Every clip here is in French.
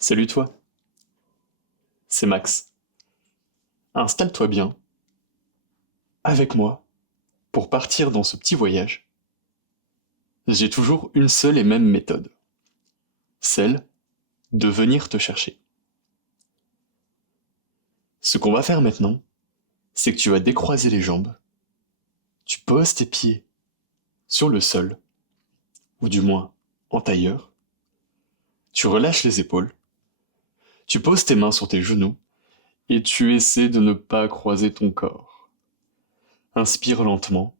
Salut toi, c'est Max. Installe-toi bien, avec moi, pour partir dans ce petit voyage. J'ai toujours une seule et même méthode, celle de venir te chercher. Ce qu'on va faire maintenant, c'est que tu vas décroiser les jambes, tu poses tes pieds sur le sol, ou du moins en tailleur, tu relâches les épaules, tu poses tes mains sur tes genoux, et tu essaies de ne pas croiser ton corps. Inspire lentement,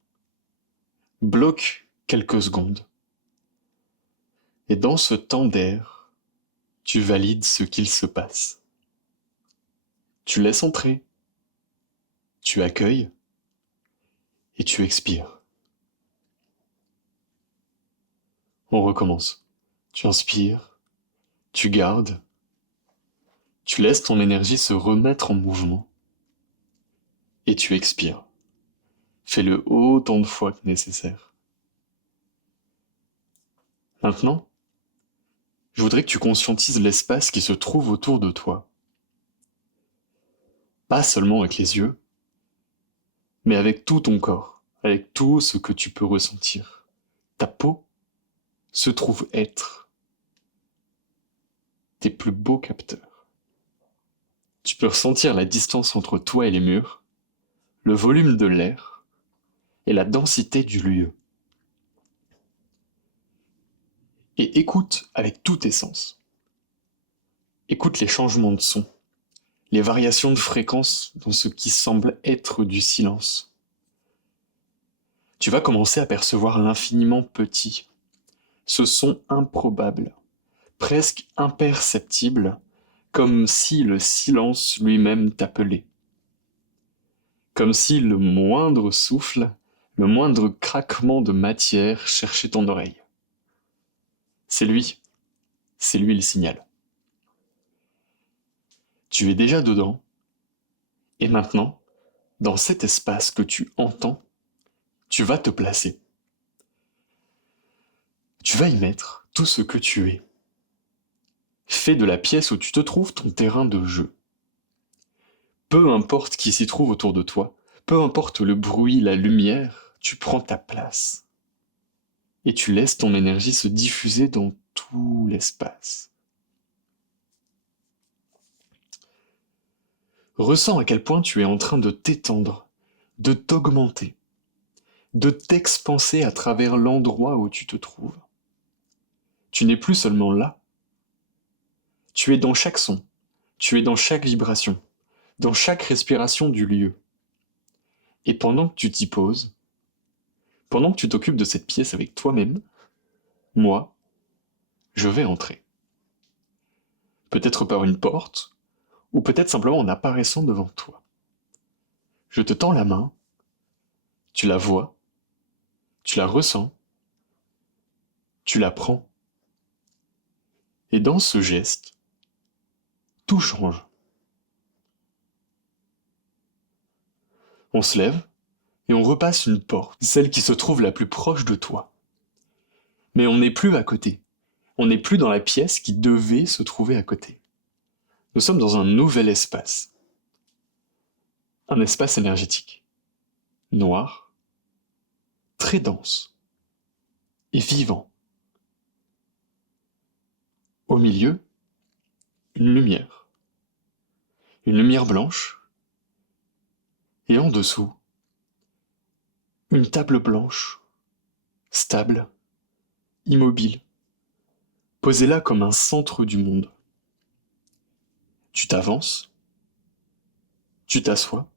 bloque quelques secondes, et dans ce temps d'air, tu valides ce qu'il se passe. Tu laisses entrer, tu accueilles et tu expires. On recommence. Tu inspires, tu gardes, tu laisses ton énergie se remettre en mouvement et tu expires. Fais-le autant de fois que nécessaire. Maintenant, je voudrais que tu conscientises l'espace qui se trouve autour de toi. Pas seulement avec les yeux, mais avec tout ton corps, avec tout ce que tu peux ressentir. Ta peau se trouve être tes plus beaux capteurs. Tu peux ressentir la distance entre toi et les murs, le volume de l'air et la densité du lieu. Et écoute avec tous tes sens. Écoute les changements de son, les variations de fréquence dans ce qui semble être du silence. Tu vas commencer à percevoir l'infiniment petit, ce son improbable, presque imperceptible, comme si le silence lui-même t'appelait. Comme si le moindre souffle, le moindre craquement de matière cherchait ton oreille. C'est lui le signal. Tu es déjà dedans, et maintenant, dans cet espace que tu entends, tu vas te placer. Tu vas y mettre tout ce que tu es. Fais de la pièce où tu te trouves ton terrain de jeu. Peu importe qui s'y trouve autour de toi, peu importe le bruit, la lumière, tu prends ta place. Et tu laisses ton énergie se diffuser dans tout l'espace. Ressens à quel point tu es en train de t'étendre, de t'augmenter, de t'expanser à travers l'endroit où tu te trouves. Tu n'es plus seulement là, tu es dans chaque son, tu es dans chaque vibration, dans chaque respiration du lieu. Et pendant que tu t'y poses, pendant que tu t'occupes de cette pièce avec toi-même, moi, je vais entrer. Peut-être par une porte, ou peut-être simplement en apparaissant devant toi. Je te tends la main, tu la vois, tu la ressens, tu la prends. Et dans ce geste, tout change. On se lève et on repasse une porte, celle qui se trouve la plus proche de toi. Mais on n'est plus à côté. On n'est plus dans la pièce qui devait se trouver à côté. Nous sommes dans un nouvel espace. Un espace énergétique. Noir, très dense et vivant. Au milieu, une lumière. Une lumière blanche. Et en dessous, une table blanche, stable, immobile, posée là comme un centre du monde. Tu t'avances, tu t'assois,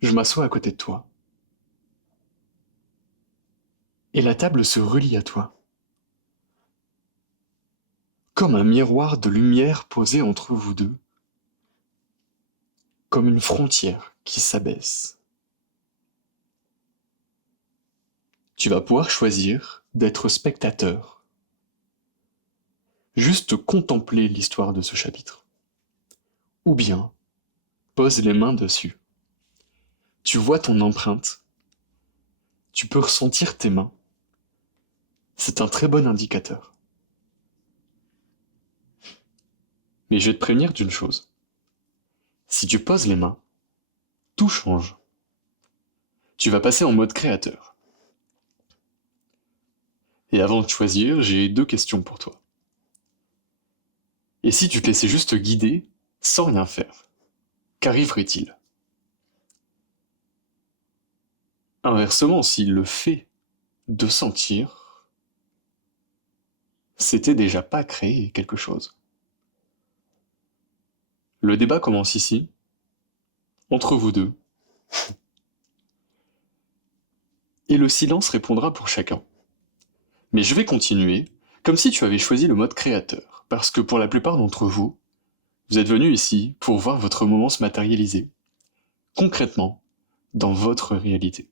je m'assois à côté de toi. Et la table se relie à toi. Comme un miroir de lumière posé entre vous deux. Comme une frontière qui s'abaisse. Tu vas pouvoir choisir d'être spectateur. Juste contempler l'histoire de ce chapitre. Ou bien, pose les mains dessus. Tu vois ton empreinte. Tu peux ressentir tes mains. C'est un très bon indicateur. Mais je vais te prévenir d'une chose. Si tu poses les mains, tout change. Tu vas passer en mode créateur. Et avant de choisir, j'ai 2 questions pour toi. Et si tu te laissais juste guider, sans rien faire, qu'arriverait-il? Inversement, si le fait de sentir, c'était déjà pas créer quelque chose. Le débat commence ici, entre vous deux, et le silence répondra pour chacun. Mais je vais continuer, comme si tu avais choisi le mode créateur, parce que pour la plupart d'entre vous, vous êtes venus ici pour voir votre moment se matérialiser, concrètement, dans votre réalité.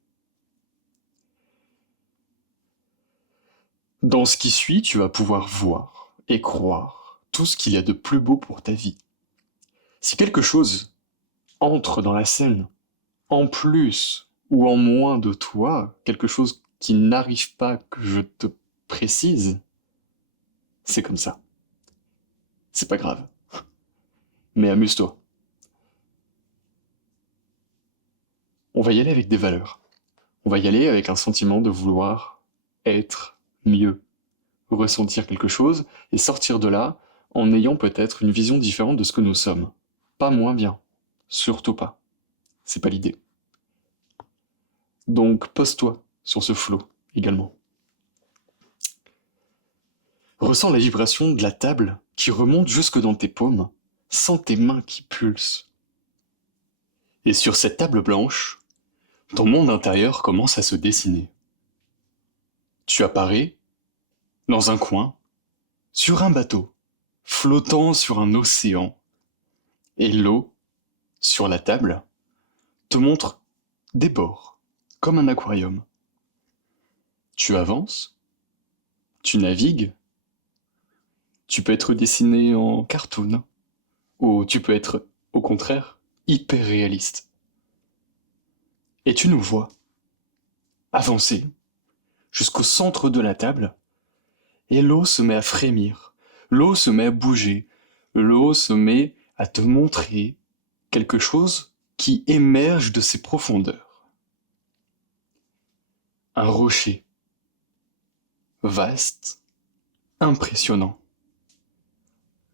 Dans ce qui suit, tu vas pouvoir voir et croire tout ce qu'il y a de plus beau pour ta vie. Si quelque chose entre dans la scène, en plus ou en moins de toi, quelque chose qui n'arrive pas que je te précise, c'est comme ça. C'est pas grave. Mais amuse-toi. On va y aller avec des valeurs. On va y aller avec un sentiment de vouloir être mieux, ressentir quelque chose et sortir de là en ayant peut-être une vision différente de ce que nous sommes. Pas moins bien. Surtout pas. C'est pas l'idée. Donc pose-toi sur ce flot également. Ressens la vibration de la table qui remonte jusque dans tes paumes. Sens tes mains qui pulsent. Et sur cette table blanche, ton monde intérieur commence à se dessiner. Tu apparais dans un coin, sur un bateau, flottant sur un océan. Et l'eau, sur la table, te montre des bords, comme un aquarium. Tu avances, tu navigues, tu peux être dessiné en cartoon, ou tu peux être, au contraire, hyper réaliste. Et tu nous vois avancer jusqu'au centre de la table, et l'eau se met à frémir, l'eau se met à bouger, l'eau se met à te montrer quelque chose qui émerge de ses profondeurs. Un rocher, vaste, impressionnant,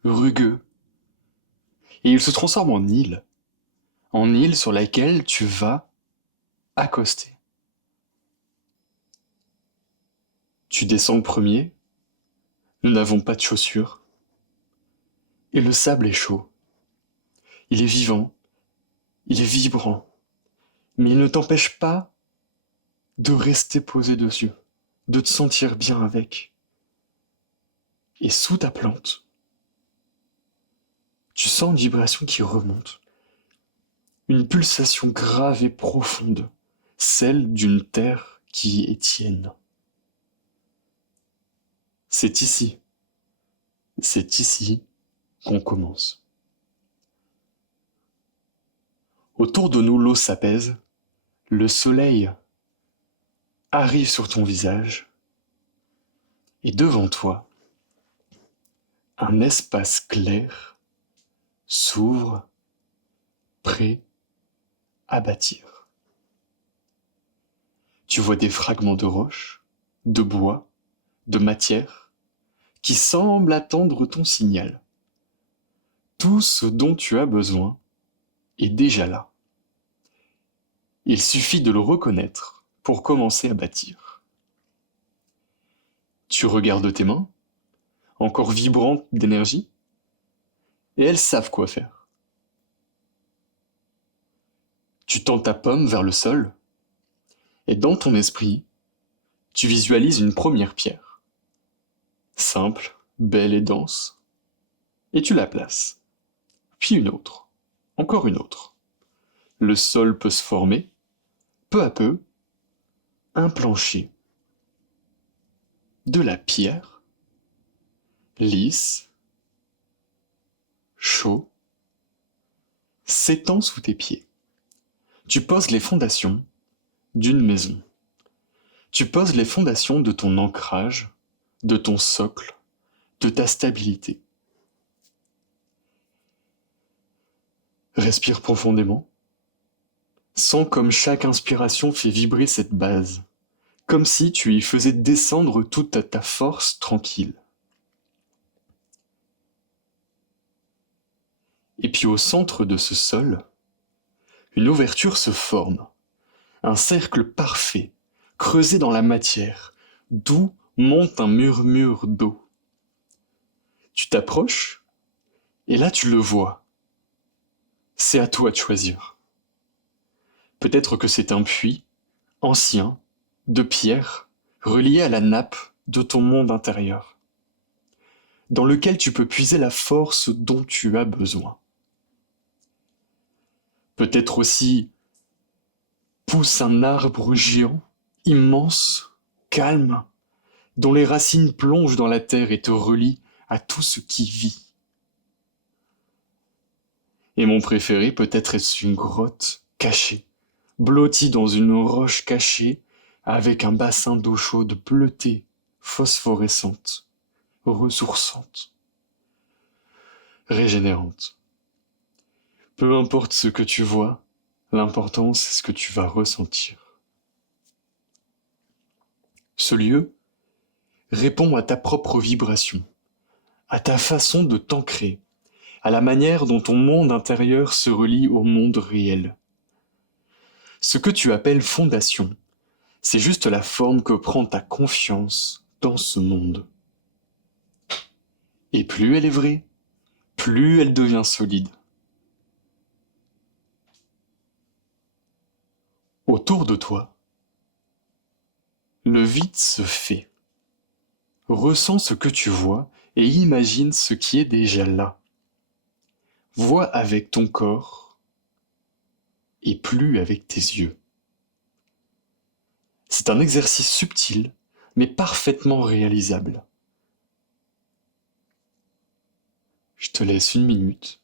rugueux, et il se transforme en île sur laquelle tu vas accoster. Tu descends le premier, nous n'avons pas de chaussures, et le sable est chaud. Il est vivant, il est vibrant, mais il ne t'empêche pas de rester posé dessus, de te sentir bien avec. Et sous ta plante, tu sens une vibration qui remonte, une pulsation grave et profonde, celle d'une terre qui est tienne. C'est ici qu'on commence. Autour de nous, l'eau s'apaise, le soleil arrive sur ton visage, et devant toi, un espace clair s'ouvre, prêt à bâtir. Tu vois des fragments de roche, de bois, de matière, qui semblent attendre ton signal. Tout ce dont tu as besoin est déjà là. Il suffit de le reconnaître pour commencer à bâtir. Tu regardes tes mains, encore vibrantes d'énergie, et elles savent quoi faire. Tu tends ta paume vers le sol, et dans ton esprit, tu visualises une première pierre. Simple, belle et dense, et tu la places. Puis une autre, encore une autre. Le sol peut se former, peu à peu, un plancher. De la pierre, lisse, chaud, s'étend sous tes pieds. Tu poses les fondations d'une maison. Tu poses les fondations de ton ancrage, de ton socle, de ta stabilité. Respire profondément. Sens comme chaque inspiration fait vibrer cette base, comme si tu y faisais descendre toute ta force tranquille. Et puis au centre de ce sol, une ouverture se forme, un cercle parfait, creusé dans la matière, d'où monte un murmure d'eau. Tu t'approches, et là tu le vois. C'est à toi de choisir. Peut-être que c'est un puits, ancien, de pierre, relié à la nappe de ton monde intérieur, dans lequel tu peux puiser la force dont tu as besoin. Peut-être aussi pousse un arbre géant, immense, calme, dont les racines plongent dans la terre et te relient à tout ce qui vit. Et mon préféré, peut-être est-ce une grotte cachée, blottie dans une roche cachée, avec un bassin d'eau chaude bleutée, phosphorescente, ressourçante, régénérante. Peu importe ce que tu vois, l'important c'est ce que tu vas ressentir. Ce lieu répond à ta propre vibration, à ta façon de t'ancrer, à la manière dont ton monde intérieur se relie au monde réel. Ce que tu appelles fondation, c'est juste la forme que prend ta confiance dans ce monde. Et plus elle est vraie, plus elle devient solide. Autour de toi, le vide se fait. Ressens ce que tu vois et imagine ce qui est déjà là. Vois avec ton corps et plus avec tes yeux. C'est un exercice subtil, mais parfaitement réalisable. Je te laisse 1 minute.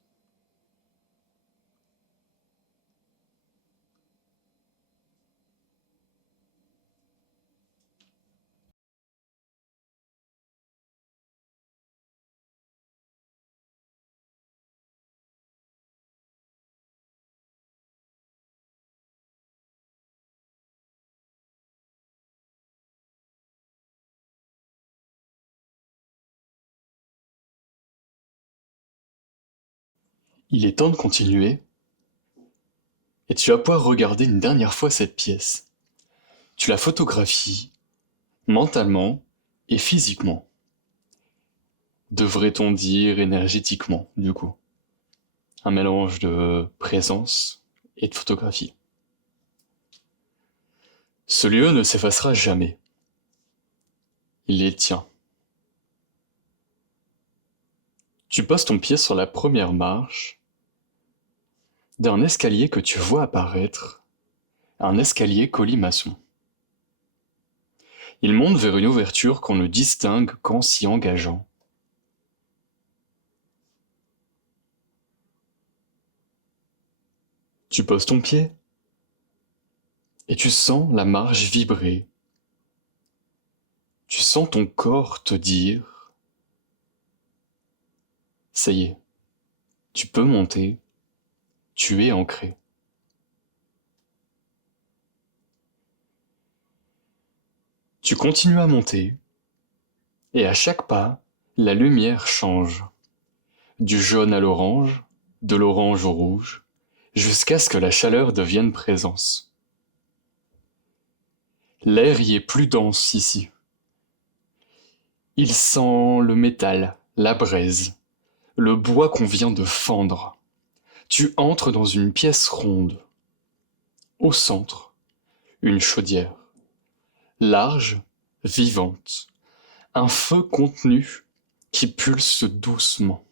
Il est temps de continuer, et tu vas pouvoir regarder une dernière fois cette pièce. Tu la photographies, mentalement et physiquement. Devrait-on dire énergétiquement, du coup. Un mélange de présence et de photographie. Ce lieu ne s'effacera jamais. Il est tien. Tu poses ton pied sur la première marche d'un escalier que tu vois apparaître, un escalier colimaçon. Il monte vers une ouverture qu'on ne distingue qu'en s'y engageant. Tu poses ton pied et tu sens la marche vibrer. Tu sens ton corps te dire « Ça y est, tu peux monter, tu es ancré ». Tu continues à monter, et à chaque pas, la lumière change. Du jaune à l'orange, de l'orange au rouge, jusqu'à ce que la chaleur devienne présence. L'air y est plus dense ici. Il sent le métal, la braise, le bois qu'on vient de fendre. Tu entres dans une pièce ronde. Au centre, une chaudière. Large, vivante. Un feu contenu qui pulse doucement.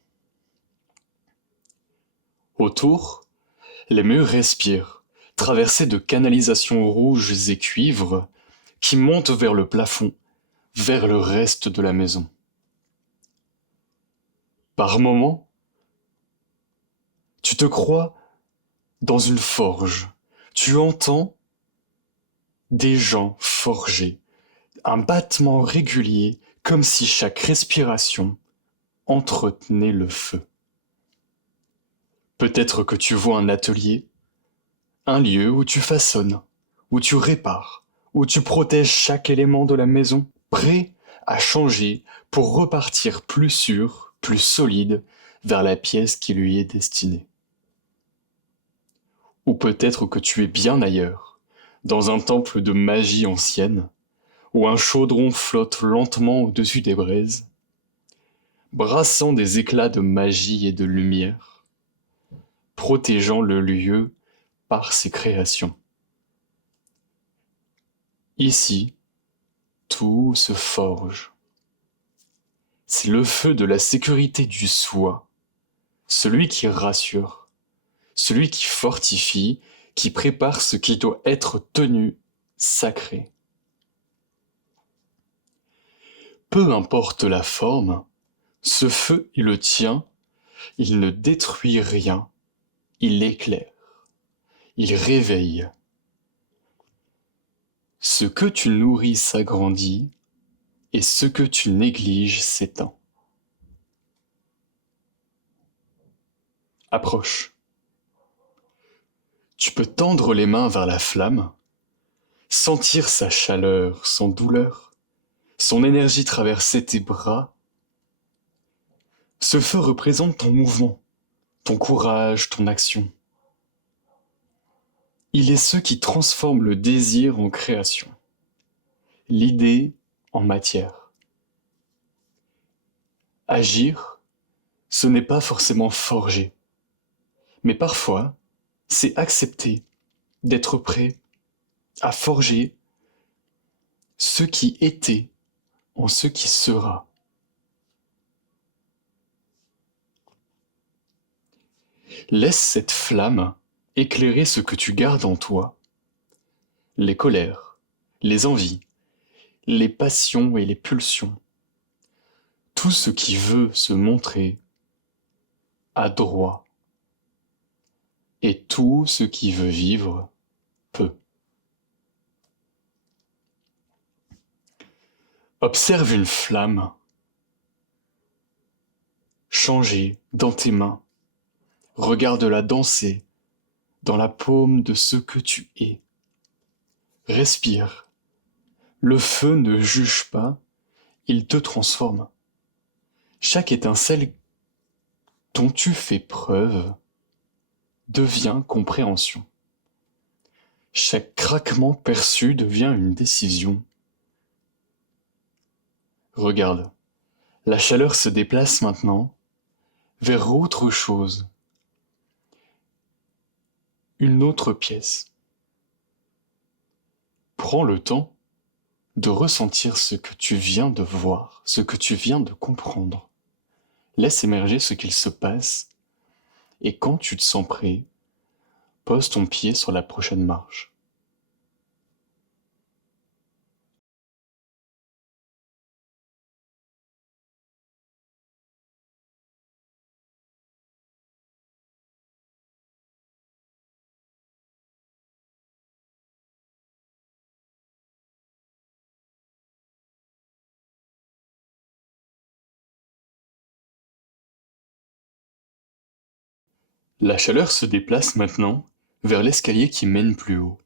Autour, les murs respirent, traversés de canalisations rouges et cuivres qui montent vers le plafond, vers le reste de la maison. Par moments, tu te crois dans une forge. Tu entends des gens forgés, un battement régulier, comme si chaque respiration entretenait le feu. Peut-être que tu vois un atelier, un lieu où tu façonnes, où tu répares, où tu protèges chaque élément de la maison, prêt à changer pour repartir plus sûr, plus solide vers la pièce qui lui est destinée. Ou peut-être que tu es bien ailleurs, dans un temple de magie ancienne, où un chaudron flotte lentement au-dessus des braises, brassant des éclats de magie et de lumière, protégeant le lieu par ses créations. Ici, tout se forge. C'est le feu de la sécurité du soi, celui qui rassure, celui qui fortifie, qui prépare ce qui doit être tenu sacré. Peu importe la forme, ce feu est le tien, il ne détruit rien, il éclaire, il réveille. Ce que tu nourris s'agrandit, et ce que tu négliges s'éteint. Approche. Tu peux tendre les mains vers la flamme, sentir sa chaleur, son douleur, son énergie traverser tes bras. Ce feu représente ton mouvement, ton courage, ton action. Il est ce qui transforme le désir en création, l'idée en matière. Agir, ce n'est pas forcément forger, mais parfois, c'est accepter d'être prêt à forger ce qui était en ce qui sera. Laisse cette flamme éclairer ce que tu gardes en toi, les colères, les envies, les passions et les pulsions, tout ce qui veut se montrer a droit, et tout ce qui veut vivre peut. Observe une flamme changer dans tes mains, regarde-la danser dans la paume de ce que tu es. Respire. Le feu ne juge pas, il te transforme. Chaque étincelle dont tu fais preuve devient compréhension. Chaque craquement perçu devient une décision. Regarde, la chaleur se déplace maintenant vers autre chose, une autre pièce. Prends le temps de ressentir ce que tu viens de voir, ce que tu viens de comprendre. Laisse émerger ce qu'il se passe et quand tu te sens prêt, pose ton pied sur la prochaine marche. La chaleur se déplace maintenant vers l'escalier qui mène plus haut.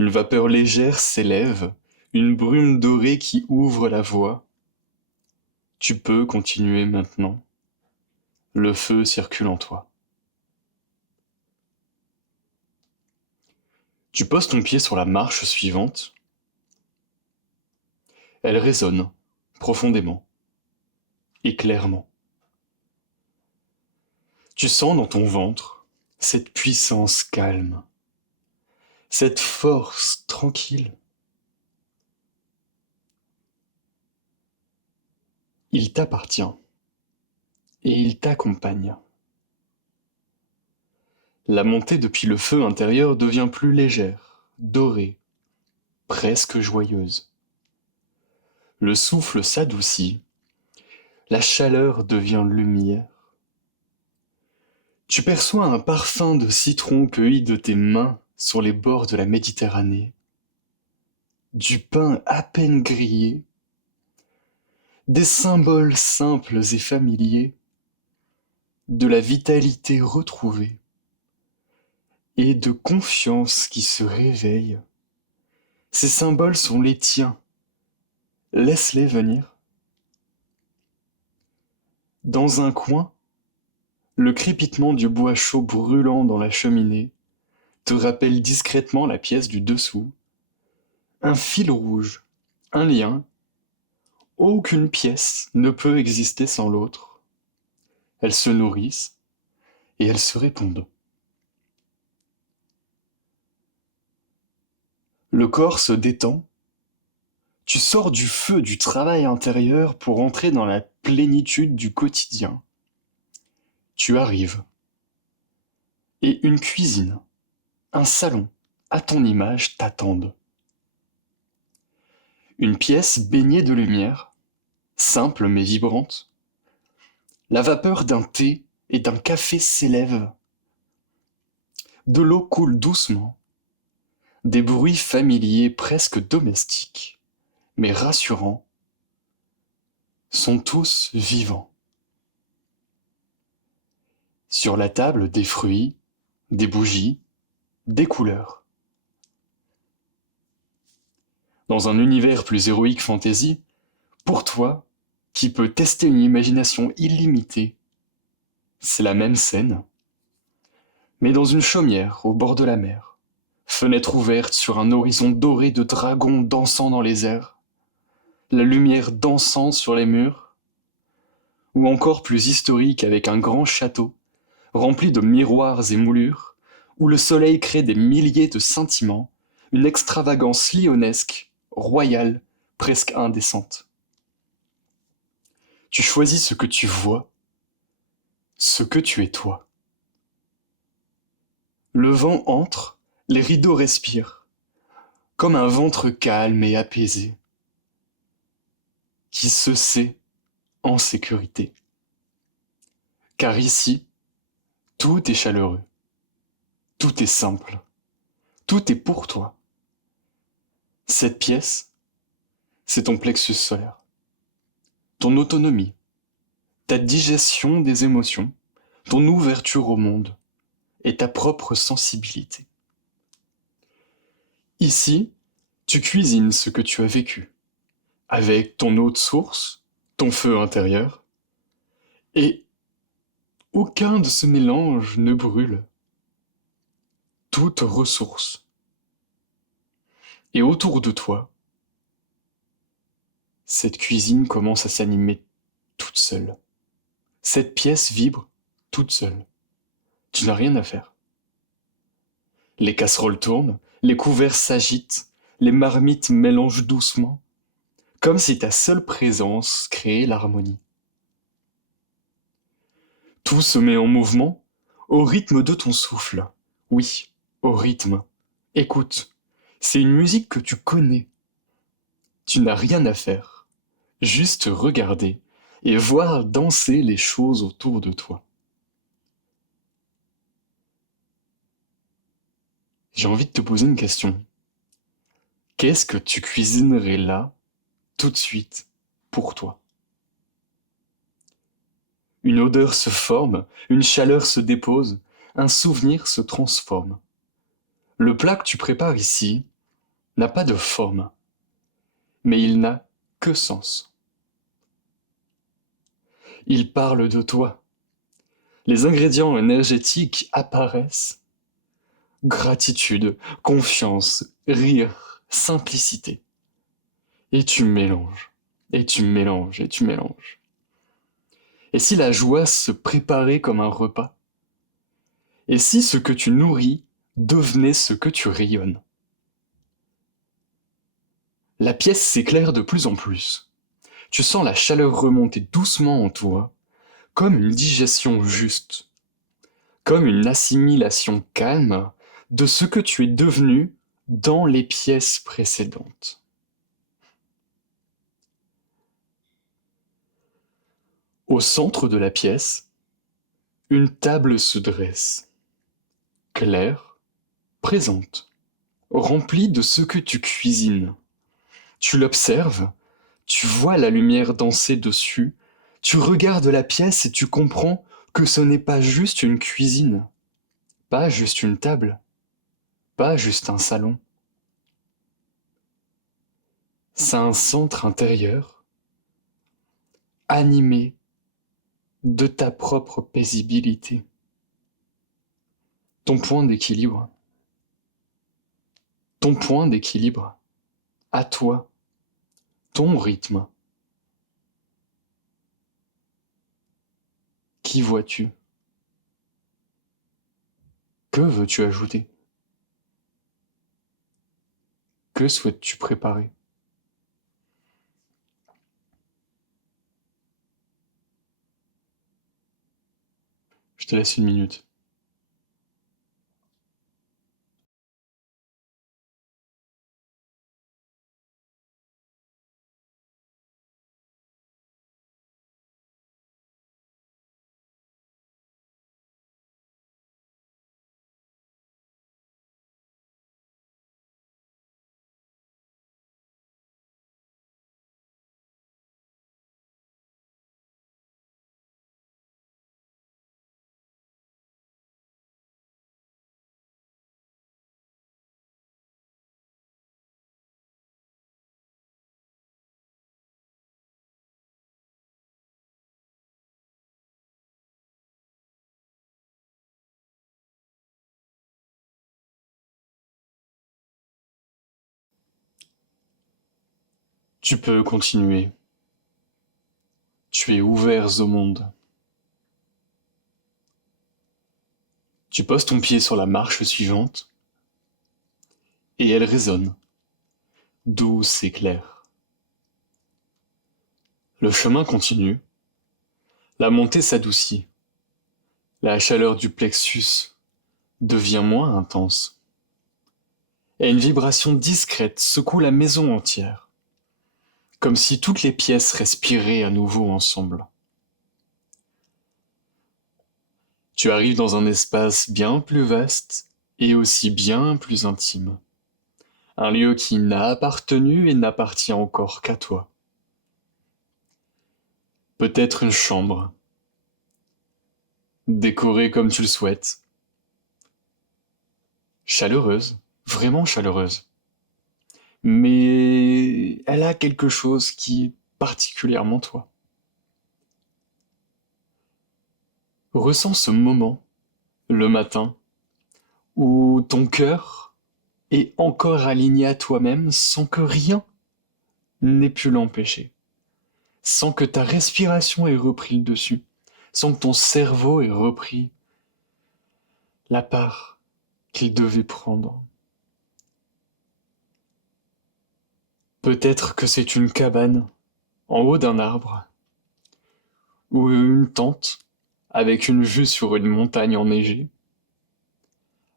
Une vapeur légère s'élève, une brume dorée qui ouvre la voie. Tu peux continuer maintenant. Le feu circule en toi. Tu poses ton pied sur la marche suivante. Elle résonne profondément et clairement. Tu sens dans ton ventre cette puissance calme, cette force tranquille. Il t'appartient et il t'accompagne. La montée depuis le feu intérieur devient plus légère, dorée, presque joyeuse. Le souffle s'adoucit, la chaleur devient lumière. Tu perçois un parfum de citron cueilli de tes mains sur les bords de la Méditerranée, du pain à peine grillé, des symboles simples et familiers, de la vitalité retrouvée et de confiance qui se réveille. Ces symboles sont les tiens. Laisse-les venir. Dans un coin, le crépitement du bois chaud brûlant dans la cheminée te rappelle discrètement la pièce du dessous. Un fil rouge, un lien. Aucune pièce ne peut exister sans l'autre. Elles se nourrissent et elles se répondent. Le corps se détend. Tu sors du feu du travail intérieur pour entrer dans la plénitude du quotidien. Tu arrives. Et une cuisine, un salon, à ton image, t'attendent. Une pièce baignée de lumière, simple mais vibrante. La vapeur d'un thé et d'un café s'élève. De l'eau coule doucement. Des bruits familiers presque domestiques, mais rassurants, sont tous vivants. Sur la table, des fruits, des bougies, des couleurs. Dans un univers plus héroïque fantasy, pour toi, qui peut tester une imagination illimitée, c'est la même scène, mais dans une chaumière au bord de la mer, fenêtre ouverte sur un horizon doré de dragons dansant dans les airs, la lumière dansant sur les murs, ou encore plus historique avec un grand château, rempli de miroirs et moulures, où le soleil crée des milliers de scintillements, une extravagance lionesque, royale, presque indécente. Tu choisis ce que tu vois, ce que tu es toi. Le vent entre, les rideaux respirent, comme un ventre calme et apaisé, qui se sait en sécurité. Car ici, tout est chaleureux, tout est simple, tout est pour toi. Cette pièce, c'est ton plexus solaire, ton autonomie, ta digestion des émotions, ton ouverture au monde et ta propre sensibilité. Ici, tu cuisines ce que tu as vécu, avec ton eau de source, ton feu intérieur, et aucun de ce mélange ne brûle. Tout te ressource. Et autour de toi, cette cuisine commence à s'animer toute seule. Cette pièce vibre toute seule. Tu n'as rien à faire. Les casseroles tournent, les couverts s'agitent, les marmites mélangent doucement, comme si ta seule présence créait l'harmonie. Tout se met en mouvement, au rythme de ton souffle. Oui, au rythme. Écoute, c'est une musique que tu connais. Tu n'as rien à faire, juste regarder et voir danser les choses autour de toi. J'ai envie de te poser une question. Qu'est-ce que tu cuisinerais là, tout de suite, pour toi? Une odeur se forme, une chaleur se dépose, un souvenir se transforme. Le plat que tu prépares ici n'a pas de forme, mais il n'a que sens. Il parle de toi. Les ingrédients énergétiques apparaissent. Gratitude, confiance, rire, simplicité. Et tu mélanges, et tu mélanges, et tu mélanges. Et si la joie se préparait comme un repas? Et si ce que tu nourris devenait ce que tu rayonnes? La pièce s'éclaire de plus en plus. Tu sens la chaleur remonter doucement en toi, comme une digestion juste, comme une assimilation calme de ce que tu es devenu dans les pièces précédentes. Au centre de la pièce, une table se dresse, claire, présente, remplie de ce que tu cuisines. Tu l'observes, tu vois la lumière danser dessus, tu regardes la pièce et tu comprends que ce n'est pas juste une cuisine, pas juste une table, pas juste un salon. C'est un centre intérieur, animé de ta propre paisibilité, ton point d'équilibre, ton point d'équilibre, à toi, ton rythme. Qui vois-tu? Que veux-tu ajouter? Que souhaites-tu préparer? Je te laisse une minute. Tu peux continuer. Tu es ouvert au monde. Tu poses ton pied sur la marche suivante et elle résonne, douce et claire. Le chemin continue, la montée s'adoucit, la chaleur du plexus devient moins intense, et une vibration discrète secoue la maison entière, comme si toutes les pièces respiraient à nouveau ensemble. Tu arrives dans un espace bien plus vaste et aussi bien plus intime. Un lieu qui n'a appartenu et n'appartient encore qu'à toi. Peut-être une chambre, décorée comme tu le souhaites, chaleureuse, vraiment chaleureuse. Mais elle a quelque chose qui est particulièrement toi. Ressens ce moment, le matin, où ton cœur est encore aligné à toi-même sans que rien n'ait pu l'empêcher, sans que ta respiration ait repris le dessus, sans que ton cerveau ait repris la part qu'il devait prendre. Peut-être que c'est une cabane en haut d'un arbre, ou une tente avec une vue sur une montagne enneigée,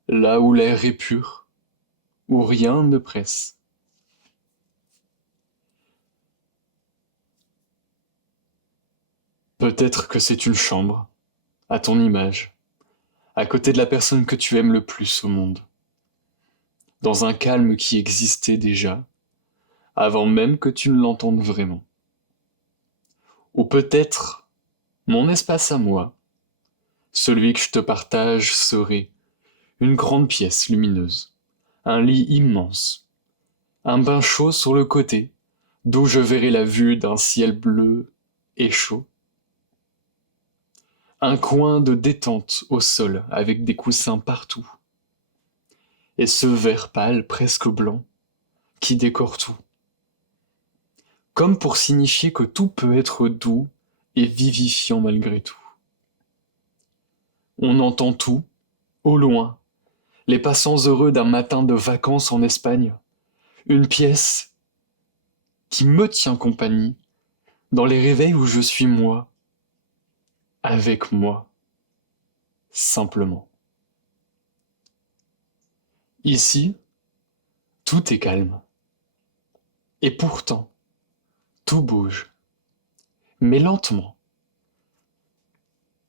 là où l'air est pur, où rien ne presse. Peut-être que c'est une chambre, à ton image, à côté de la personne que tu aimes le plus au monde, dans un calme qui existait déjà, avant même que tu ne l'entendes vraiment. Ou peut-être mon espace à moi, celui que je te partage serait une grande pièce lumineuse, un lit immense, un bain chaud sur le côté, d'où je verrai la vue d'un ciel bleu et chaud, un coin de détente au sol avec des coussins partout, et ce vert pâle presque blanc qui décore tout, comme pour signifier que tout peut être doux et vivifiant malgré tout. On entend tout, au loin, les passants heureux d'un matin de vacances en Espagne, une pièce qui me tient compagnie dans les réveils où je suis moi, avec moi, simplement. Ici, tout est calme. Et pourtant, tout bouge. Mais lentement.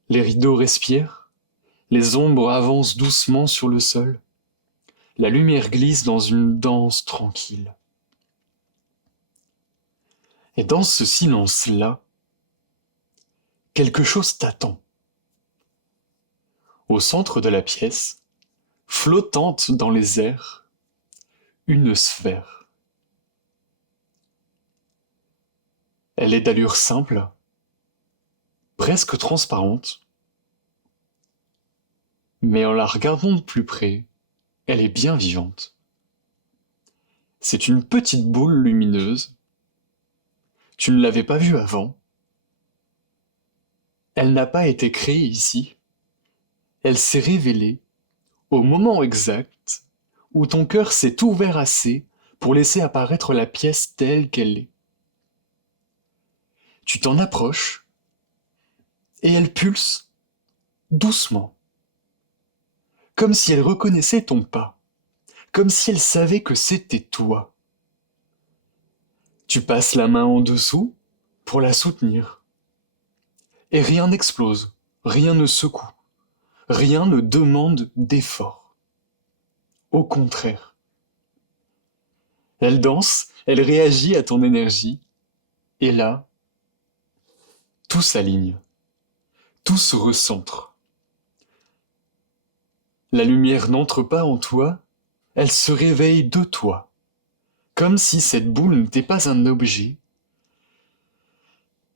Les rideaux respirent, les ombres avancent doucement sur le sol, la lumière glisse dans une danse tranquille. Et dans ce silence-là, quelque chose t'attend. Au centre de la pièce, flottante dans les airs, une sphère. Elle est d'allure simple, presque transparente, mais en la regardant de plus près, elle est bien vivante. C'est une petite boule lumineuse. Tu ne l'avais pas vue avant. Elle n'a pas été créée ici. Elle s'est révélée au moment exact où ton cœur s'est ouvert assez pour laisser apparaître la pièce telle qu'elle est. Tu t'en approches et elle pulse doucement, comme si elle reconnaissait ton pas, comme si elle savait que c'était toi. Tu passes la main en dessous pour la soutenir. Et rien n'explose, rien ne secoue, rien ne demande d'effort. Au contraire. Elle danse, elle réagit à ton énergie, et là, tout s'aligne, tout se recentre. La lumière n'entre pas en toi, elle se réveille de toi, comme si cette boule n'était pas un objet,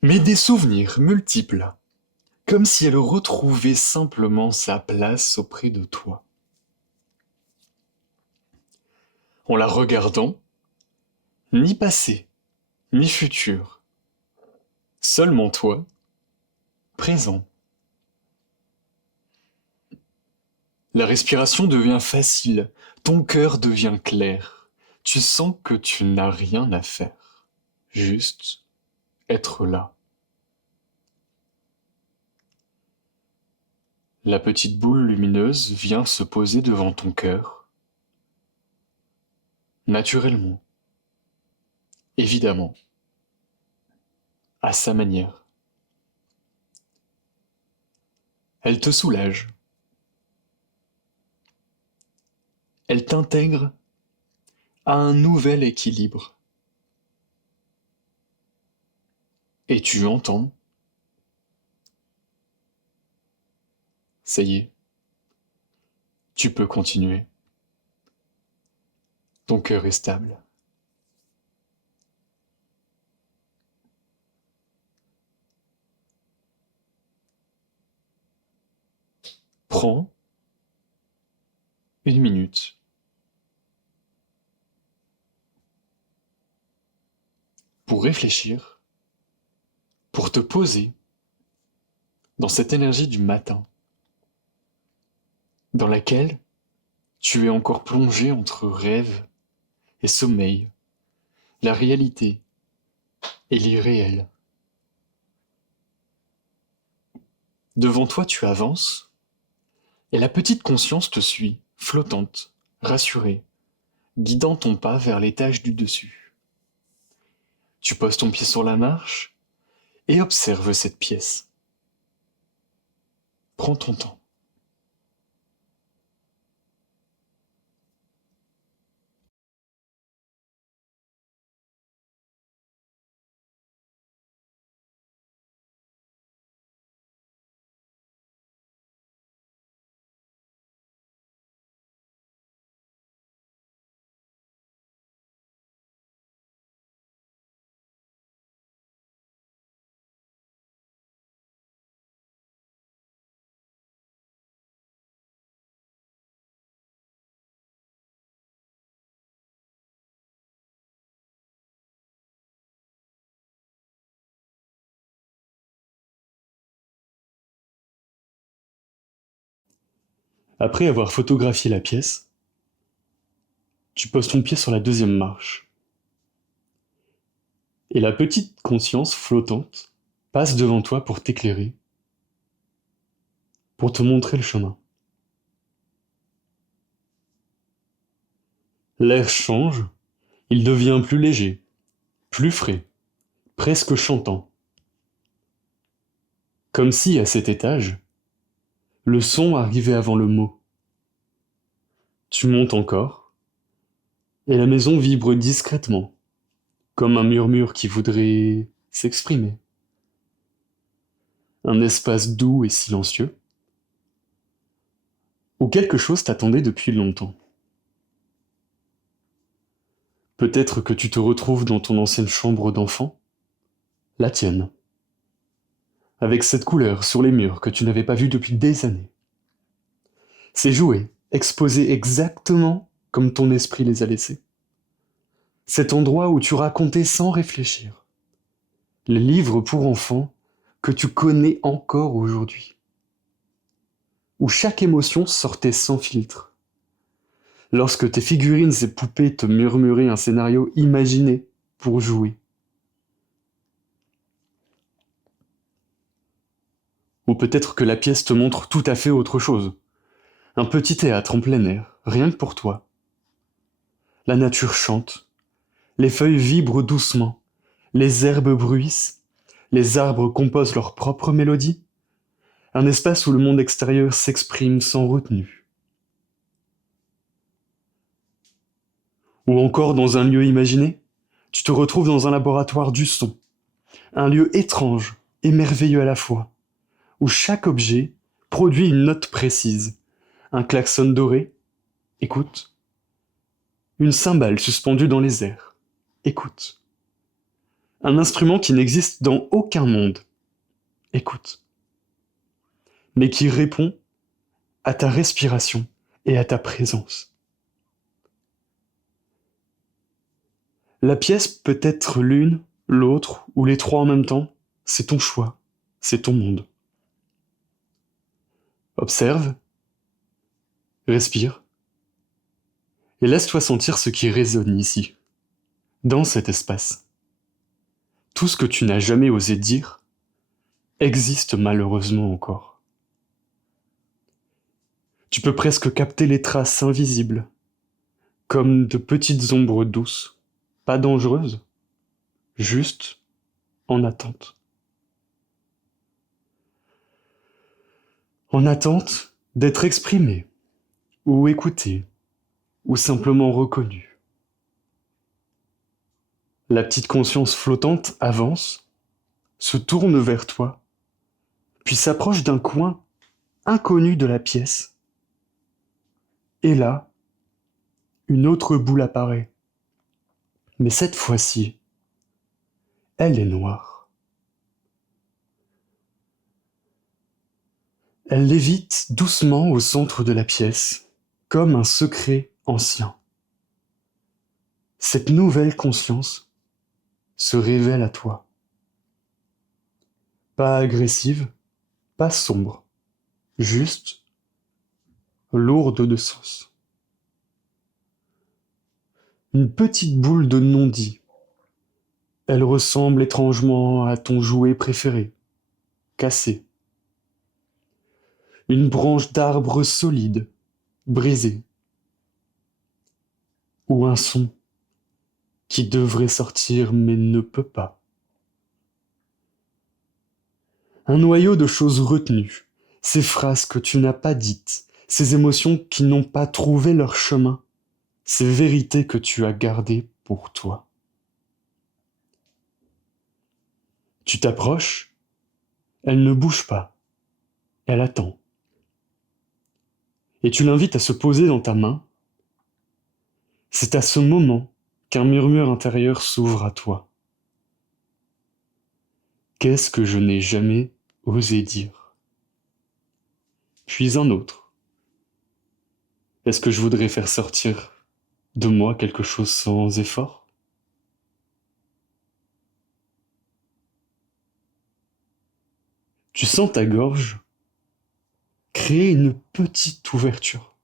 mais des souvenirs multiples, comme si elle retrouvait simplement sa place auprès de toi. En la regardant, ni passé, ni futur, seulement toi, présent. La respiration devient facile, ton cœur devient clair. Tu sens que tu n'as rien à faire, juste être là. La petite boule lumineuse vient se poser devant ton cœur, naturellement, évidemment, à sa manière. Elle te soulage. Elle t'intègre à un nouvel équilibre. Et tu entends, ça y est, tu peux continuer. Ton cœur est stable. Prends 1 minute pour réfléchir, pour te poser dans cette énergie du matin, dans laquelle tu es encore plongé entre rêve et sommeil, la réalité et l'irréel. Devant toi, tu avances, et la petite conscience te suit, flottante, rassurée, guidant ton pas vers l'étage du dessus. Tu poses ton pied sur la marche et observe cette pièce. Prends ton temps. Après avoir photographié la pièce, tu poses ton pied sur la deuxième marche. Et la petite conscience flottante passe devant toi pour t'éclairer, pour te montrer le chemin. L'air change, il devient plus léger, plus frais, presque chantant. Comme si, à cet étage, le son arrivait avant le mot. Tu montes encore, et la maison vibre discrètement, comme un murmure qui voudrait s'exprimer. Un espace doux et silencieux, ou quelque chose t'attendait depuis longtemps. Peut-être que tu te retrouves dans ton ancienne chambre d'enfant, la tienne, avec cette couleur sur les murs que tu n'avais pas vue depuis des années. Ces jouets exposés exactement comme ton esprit les a laissés. Cet endroit où tu racontais sans réfléchir. Les livres pour enfants que tu connais encore aujourd'hui. Où chaque émotion sortait sans filtre. Lorsque tes figurines et poupées te murmuraient un scénario imaginé pour jouer. Ou peut-être que la pièce te montre tout à fait autre chose. Un petit théâtre en plein air, rien que pour toi. La nature chante, les feuilles vibrent doucement, les herbes bruissent, les arbres composent leur propre mélodie. Un espace où le monde extérieur s'exprime sans retenue. Ou encore dans un lieu imaginé, tu te retrouves dans un laboratoire du son, un lieu étrange et merveilleux à la fois, où chaque objet produit une note précise. Un klaxon doré, écoute. Une cymbale suspendue dans les airs, écoute. Un instrument qui n'existe dans aucun monde, écoute. Mais qui répond à ta respiration et à ta présence. La pièce peut être l'une, l'autre ou les trois en même temps, c'est ton choix, c'est ton monde. Observe, respire, et laisse-toi sentir ce qui résonne ici, dans cet espace. Tout ce que tu n'as jamais osé dire existe malheureusement encore. Tu peux presque capter les traces invisibles, comme de petites ombres douces, pas dangereuses, juste en attente. En attente d'être exprimées, ou écoutées, ou simplement reconnues. La petite conscience flottante avance, se tourne vers toi, puis s'approche d'un coin inconnu de la pièce. Et là, une autre boule apparaît. Mais cette fois-ci, elle est noire. Elle lévite doucement au centre de la pièce, comme un secret ancien. Cette nouvelle conscience se révèle à toi. Pas agressive, pas sombre, juste lourde de sens. Une petite boule de non-dit. Elle ressemble étrangement à ton jouet préféré, cassé. Une branche d'arbre solide, brisée. Ou un son qui devrait sortir mais ne peut pas. Un noyau de choses retenues, ces phrases que tu n'as pas dites, ces émotions qui n'ont pas trouvé leur chemin, ces vérités que tu as gardées pour toi. Tu t'approches, elle ne bouge pas, elle attend. Et tu l'invites à se poser dans ta main. C'est à ce moment qu'un murmure intérieur s'ouvre à toi. Qu'est-ce que je n'ai jamais osé dire? Puis un autre. Est-ce que je voudrais faire sortir de moi quelque chose sans effort? Tu sens ta gorge créer une petite ouverture.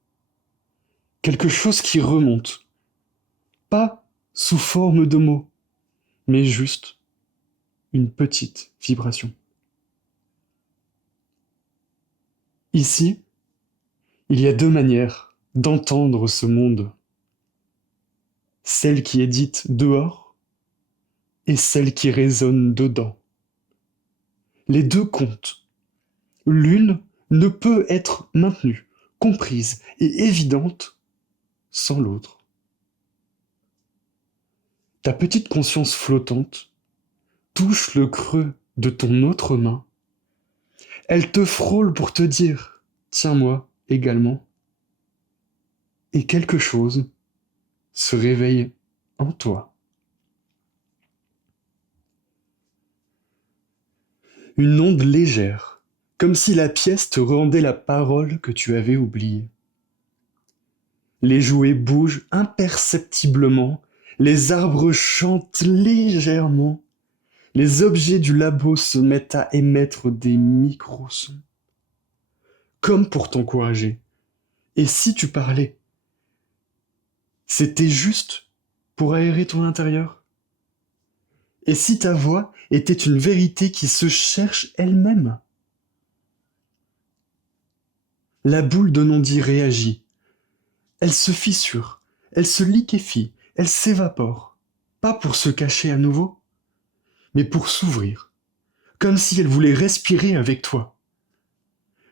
Quelque chose qui remonte. Pas sous forme de mots, mais juste une petite vibration. Ici, il y a deux manières d'entendre ce monde. Celle qui est dite dehors et celle qui résonne dedans. Les deux comptent. L'une ne peut être maintenue, comprise et évidente sans l'autre. Ta petite conscience flottante touche le creux de ton autre main. Elle te frôle pour te dire « Tiens-moi également ». et quelque chose se réveille en toi. Une onde légère, comme si la pièce te rendait la parole que tu avais oubliée. Les jouets bougent imperceptiblement, les arbres chantent légèrement, les objets du labo se mettent à émettre des microsons, comme pour t'encourager. Et si tu parlais, c'était juste pour aérer ton intérieur? Et si ta voix était une vérité qui se cherche elle-même? La boule de non-dit réagit. Elle se fissure, elle se liquéfie, elle s'évapore. Pas pour se cacher à nouveau, mais pour s'ouvrir, comme si elle voulait respirer avec toi.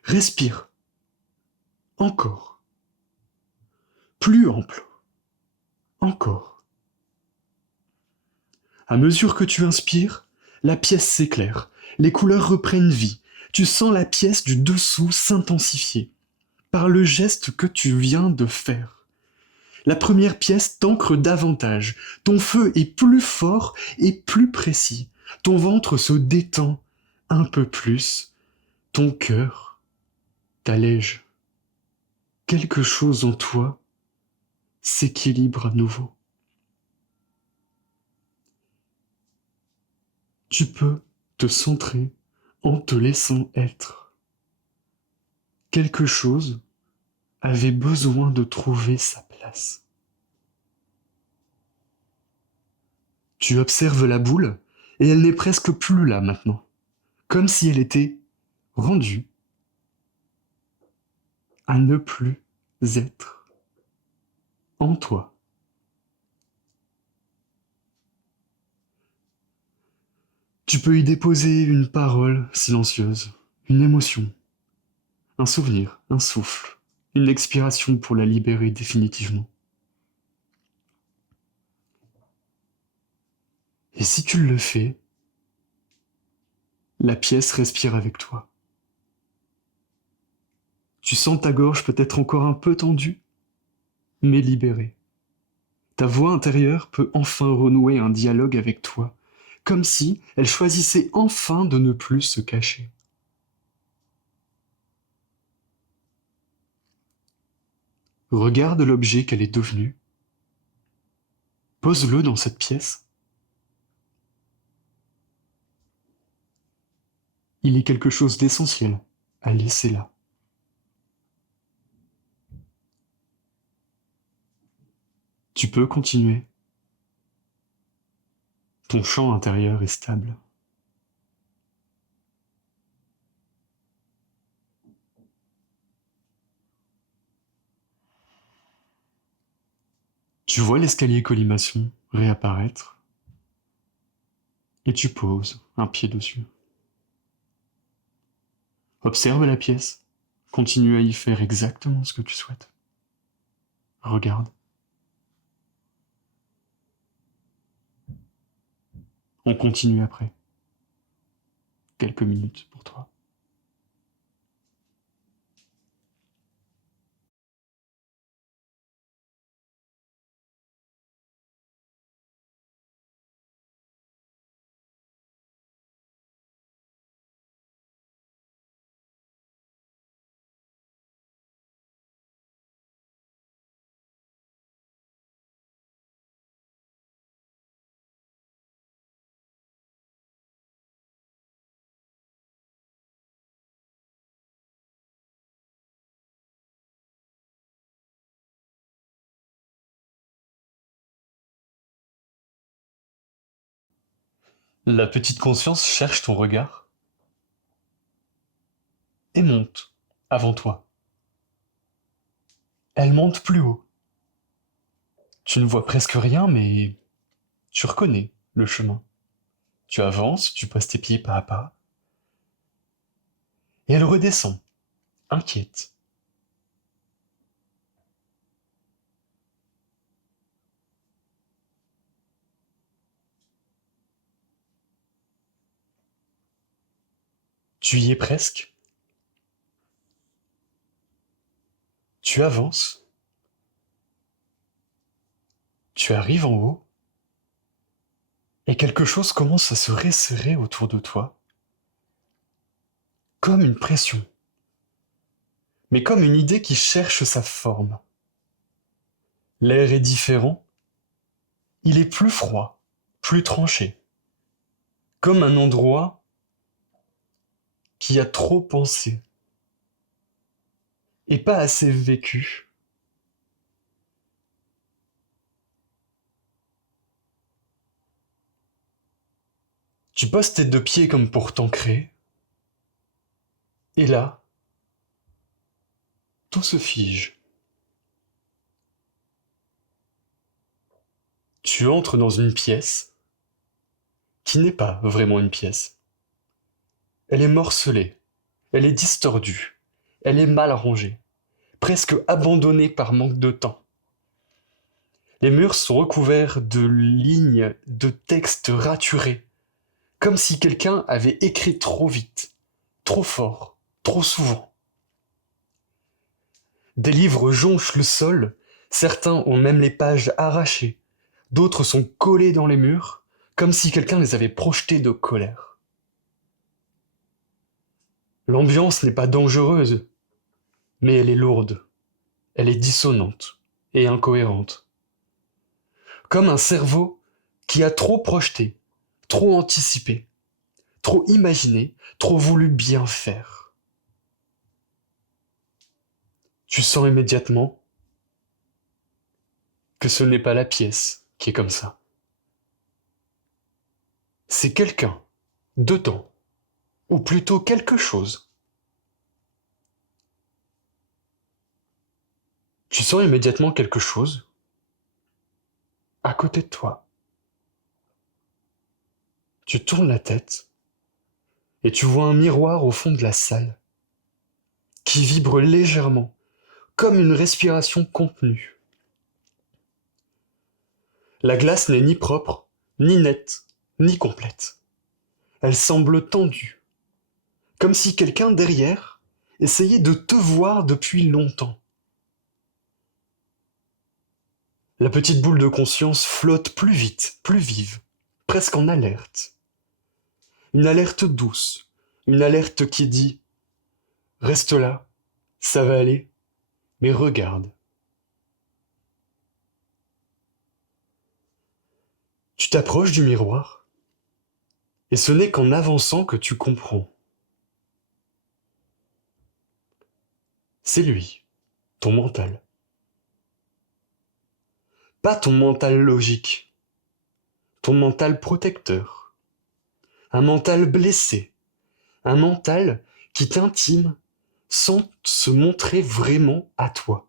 Respire. Encore. Plus ample. Encore. À mesure que tu inspires, la pièce s'éclaire, les couleurs reprennent vie. Tu sens la pièce du dessous s'intensifier par le geste que tu viens de faire. La première pièce t'ancre davantage. Ton feu est plus fort et plus précis. Ton ventre se détend un peu plus. Ton cœur t'allège. Quelque chose en toi s'équilibre à nouveau. Tu peux te centrer en te laissant être. Quelque chose avait besoin de trouver sa place. Tu observes la boule et elle n'est presque plus là maintenant, comme si elle était rendue à ne plus être en toi. Tu peux y déposer une parole silencieuse, une émotion, un souvenir, un souffle, une expiration pour la libérer définitivement. Et si tu le fais, la pièce respire avec toi. Tu sens ta gorge peut-être encore un peu tendue, mais libérée. Ta voix intérieure peut enfin renouer un dialogue avec toi, comme si elle choisissait enfin de ne plus se cacher. Regarde l'objet qu'elle est devenue. Pose-le dans cette pièce. Il est quelque chose d'essentiel à laisser là. Tu peux continuer. Ton champ intérieur est stable. Tu vois l'escalier colimaçon réapparaître et tu poses un pied dessus. Observe la pièce. Continue à y faire exactement ce que tu souhaites. Regarde. On continue après. Quelques minutes pour toi. La petite conscience cherche ton regard et monte avant toi. Elle monte plus haut. Tu ne vois presque rien, mais tu reconnais le chemin. Tu avances, tu poses tes pieds pas à pas, et elle redescend, inquiète. Tu y es presque. Tu avances, Tu arrives en haut et quelque chose commence à se resserrer autour de toi, comme une pression, mais comme une idée qui cherche sa forme. L'air est différent, il est plus froid, plus tranché, comme un endroit qui a trop pensé et pas assez vécu. Tu poses tes deux pieds comme pour t'ancrer, et là, tout se fige. Tu entres dans une pièce qui n'est pas vraiment une pièce. Elle est morcelée, elle est distordue, elle est mal rangée, presque abandonnée par manque de temps. Les murs sont recouverts de lignes de texte raturés, comme si quelqu'un avait écrit trop vite, trop fort, trop souvent. Des livres jonchent le sol, certains ont même les pages arrachées, d'autres sont collés dans les murs, comme si quelqu'un les avait projetés de colère. L'ambiance n'est pas dangereuse, mais elle est lourde, elle est dissonante et incohérente. Comme un cerveau qui a trop projeté, trop anticipé, trop imaginé, trop voulu bien faire. Tu sens immédiatement que ce n'est pas la pièce qui est comme ça. C'est quelqu'un, dedans, ou plutôt quelque chose. Tu sens immédiatement quelque chose à côté de toi. Tu tournes la tête et tu vois un miroir au fond de la salle qui vibre légèrement, comme une respiration contenue. La glace n'est ni propre, ni nette, ni complète. Elle semble tendue, comme si quelqu'un derrière essayait de te voir depuis longtemps. La petite boule de conscience flotte plus vite, plus vive, presque en alerte. Une alerte douce, une alerte qui dit « Reste là, ça va aller, mais regarde ». Tu t'approches du miroir, et ce n'est qu'en avançant que tu comprends. C'est lui, ton mental. Pas ton mental logique, ton mental protecteur. Un mental blessé, un mental qui t'intime sans se montrer vraiment à toi.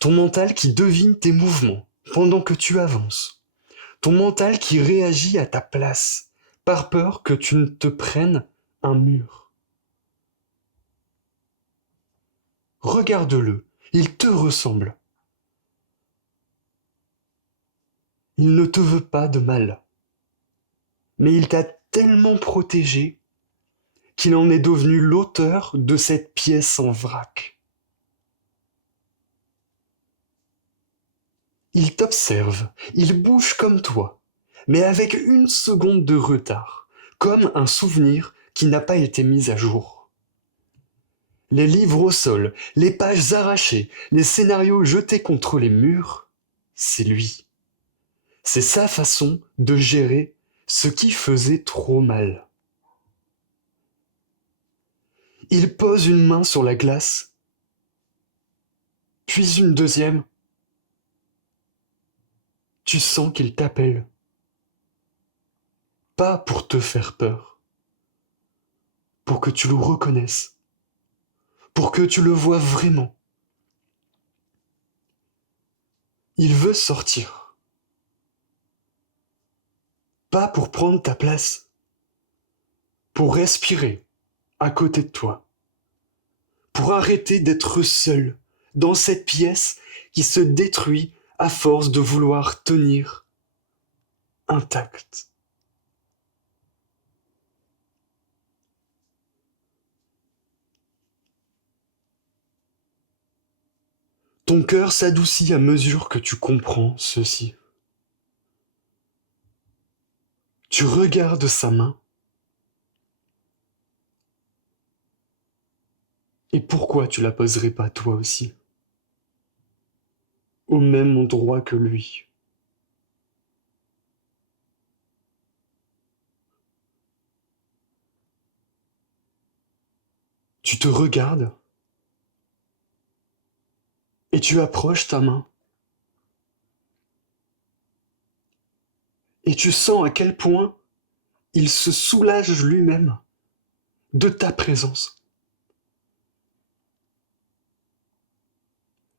Ton mental qui devine tes mouvements pendant que tu avances. Ton mental qui réagit à ta place, par peur que tu ne te prennes un mur. Regarde-le, il te ressemble. Il ne te veut pas de mal. Mais il t'a tellement protégé qu'il en est devenu l'auteur de cette pièce en vrac. Il t'observe, il bouge comme toi, mais avec une seconde de retard, comme un souvenir qui n'a pas été mis à jour. Les livres au sol, les pages arrachées, les scénarios jetés contre les murs, c'est lui. C'est sa façon de gérer ce qui faisait trop mal. Il pose une main sur la glace, puis une deuxième. Tu sens qu'il t'appelle. Pas pour te faire peur, pour que tu le reconnaisses, pour que tu le vois vraiment. Il veut sortir. Pas pour prendre ta place, pour respirer à côté de toi, pour arrêter d'être seul dans cette pièce qui se détruit à force de vouloir tenir intacte. Ton cœur s'adoucit à mesure que tu comprends ceci. Tu regardes sa main. Et pourquoi tu la poserais pas toi aussi, au même endroit que lui? Tu te regardes et tu approches ta main. Et tu sens à quel point il se soulage lui-même de ta présence.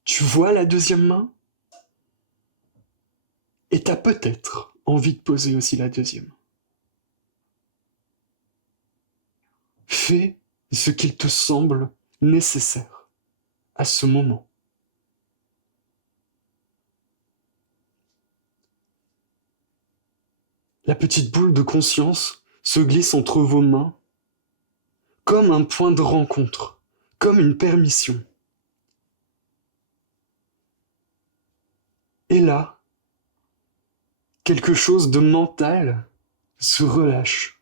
Tu vois la deuxième main et t'as peut-être envie de poser aussi la deuxième. Fais ce qu'il te semble nécessaire à ce moment. La petite boule de conscience se glisse entre vos mains comme un point de rencontre, comme une permission. Et là, quelque chose de mental se relâche.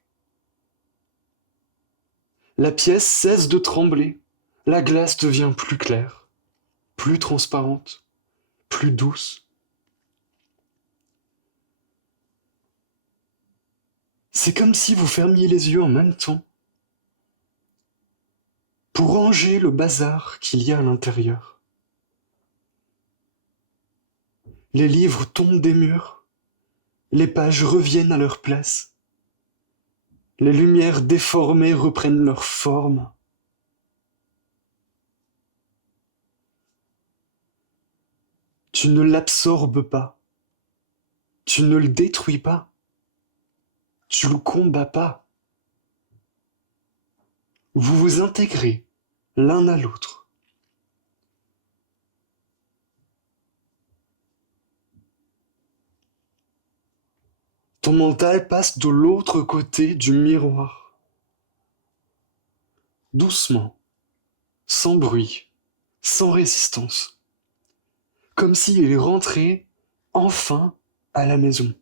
La pièce cesse de trembler, la glace devient plus claire, plus transparente, plus douce. C'est comme si vous fermiez les yeux en même temps pour ranger le bazar qu'il y a à l'intérieur. Les livres tombent des murs, les pages reviennent à leur place, les lumières déformées reprennent leur forme. Tu ne l'absorbes pas, tu ne le détruis pas, tu le combats pas. Vous vous intégrez l'un à l'autre. Ton mental passe de l'autre côté du miroir. Doucement, sans bruit, sans résistance. Comme s'il est rentré enfin à la maison.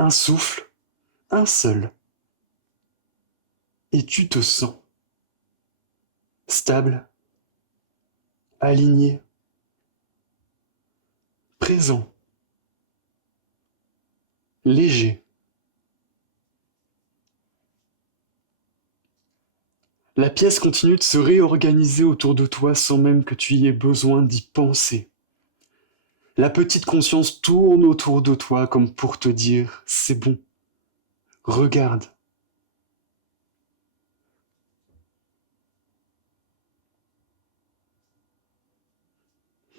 Un souffle, un seul. Et tu te sens stable, aligné, présent, léger. La pièce continue de se réorganiser autour de toi sans même que tu y aies besoin d'y penser. La petite conscience tourne autour de toi comme pour te dire « c'est bon, regarde ».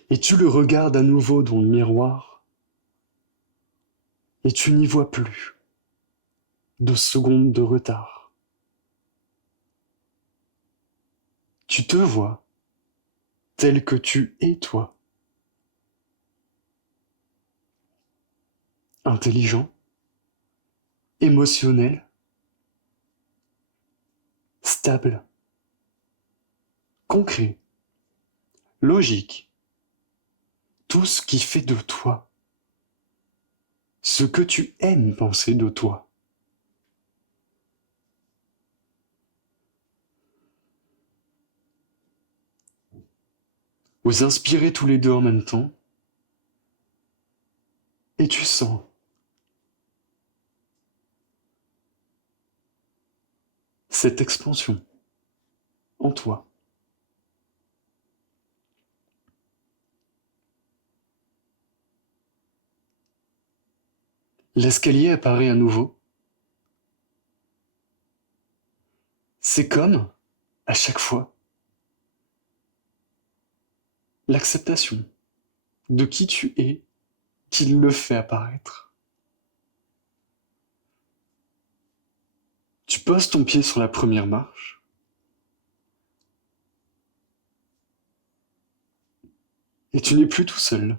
Et tu le regardes à nouveau dans le miroir et tu n'y vois plus de secondes de retard. Tu te vois tel que tu es toi. Intelligent, émotionnel, stable, concret, logique, tout ce qui fait de toi ce que tu aimes penser de toi. Vous inspirez tous les deux en même temps et tu sens cette expansion en toi. L'escalier apparaît à nouveau. C'est comme, à chaque fois, l'acceptation de qui tu es qui le fait apparaître. Tu poses ton pied sur la première marche et tu n'es plus tout seul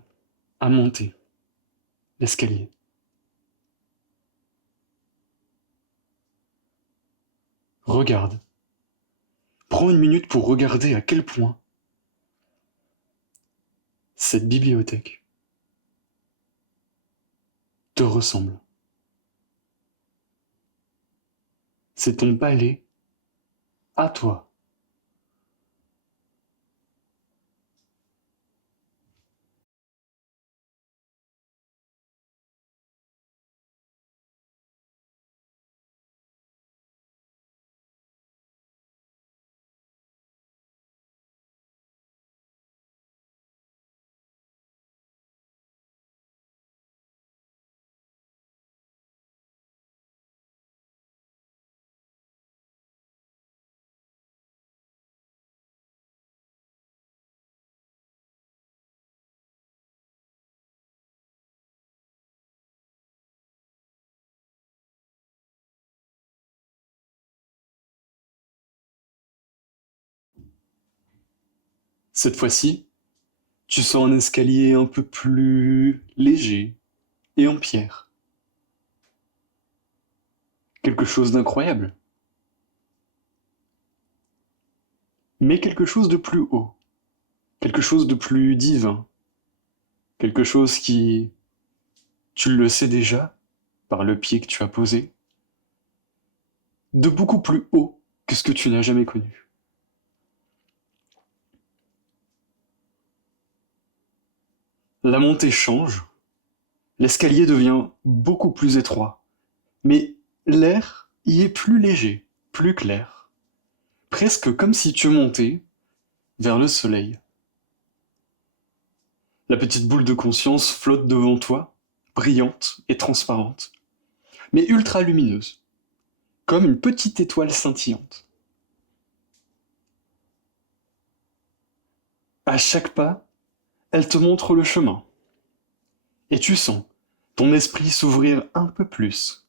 à monter l'escalier. Regarde prends une minute pour regarder à quel point cette bibliothèque te ressemble. C'est ton palais à toi. Cette fois-ci, tu sens un escalier un peu plus léger et en pierre. Quelque chose d'incroyable. Mais quelque chose de plus haut. Quelque chose de plus divin. Quelque chose qui, tu le sais déjà, par le pied que tu as posé, de beaucoup plus haut que ce que tu n'as jamais connu. La montée change, l'escalier devient beaucoup plus étroit, mais l'air y est plus léger, plus clair, presque comme si tu montais vers le soleil. La petite boule de conscience flotte devant toi, brillante et transparente, mais ultra lumineuse, comme une petite étoile scintillante. À chaque pas, elle te montre le chemin, et tu sens ton esprit s'ouvrir un peu plus.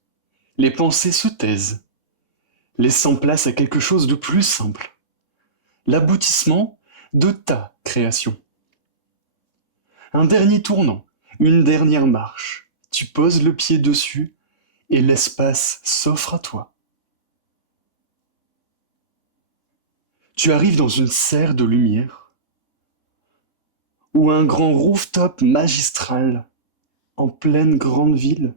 Les pensées se taisent, laissant place à quelque chose de plus simple, l'aboutissement de ta création. Un dernier tournant, une dernière marche, tu poses le pied dessus et l'espace s'offre à toi. Tu arrives dans une serre de lumière ou un grand rooftop magistral en pleine grande ville.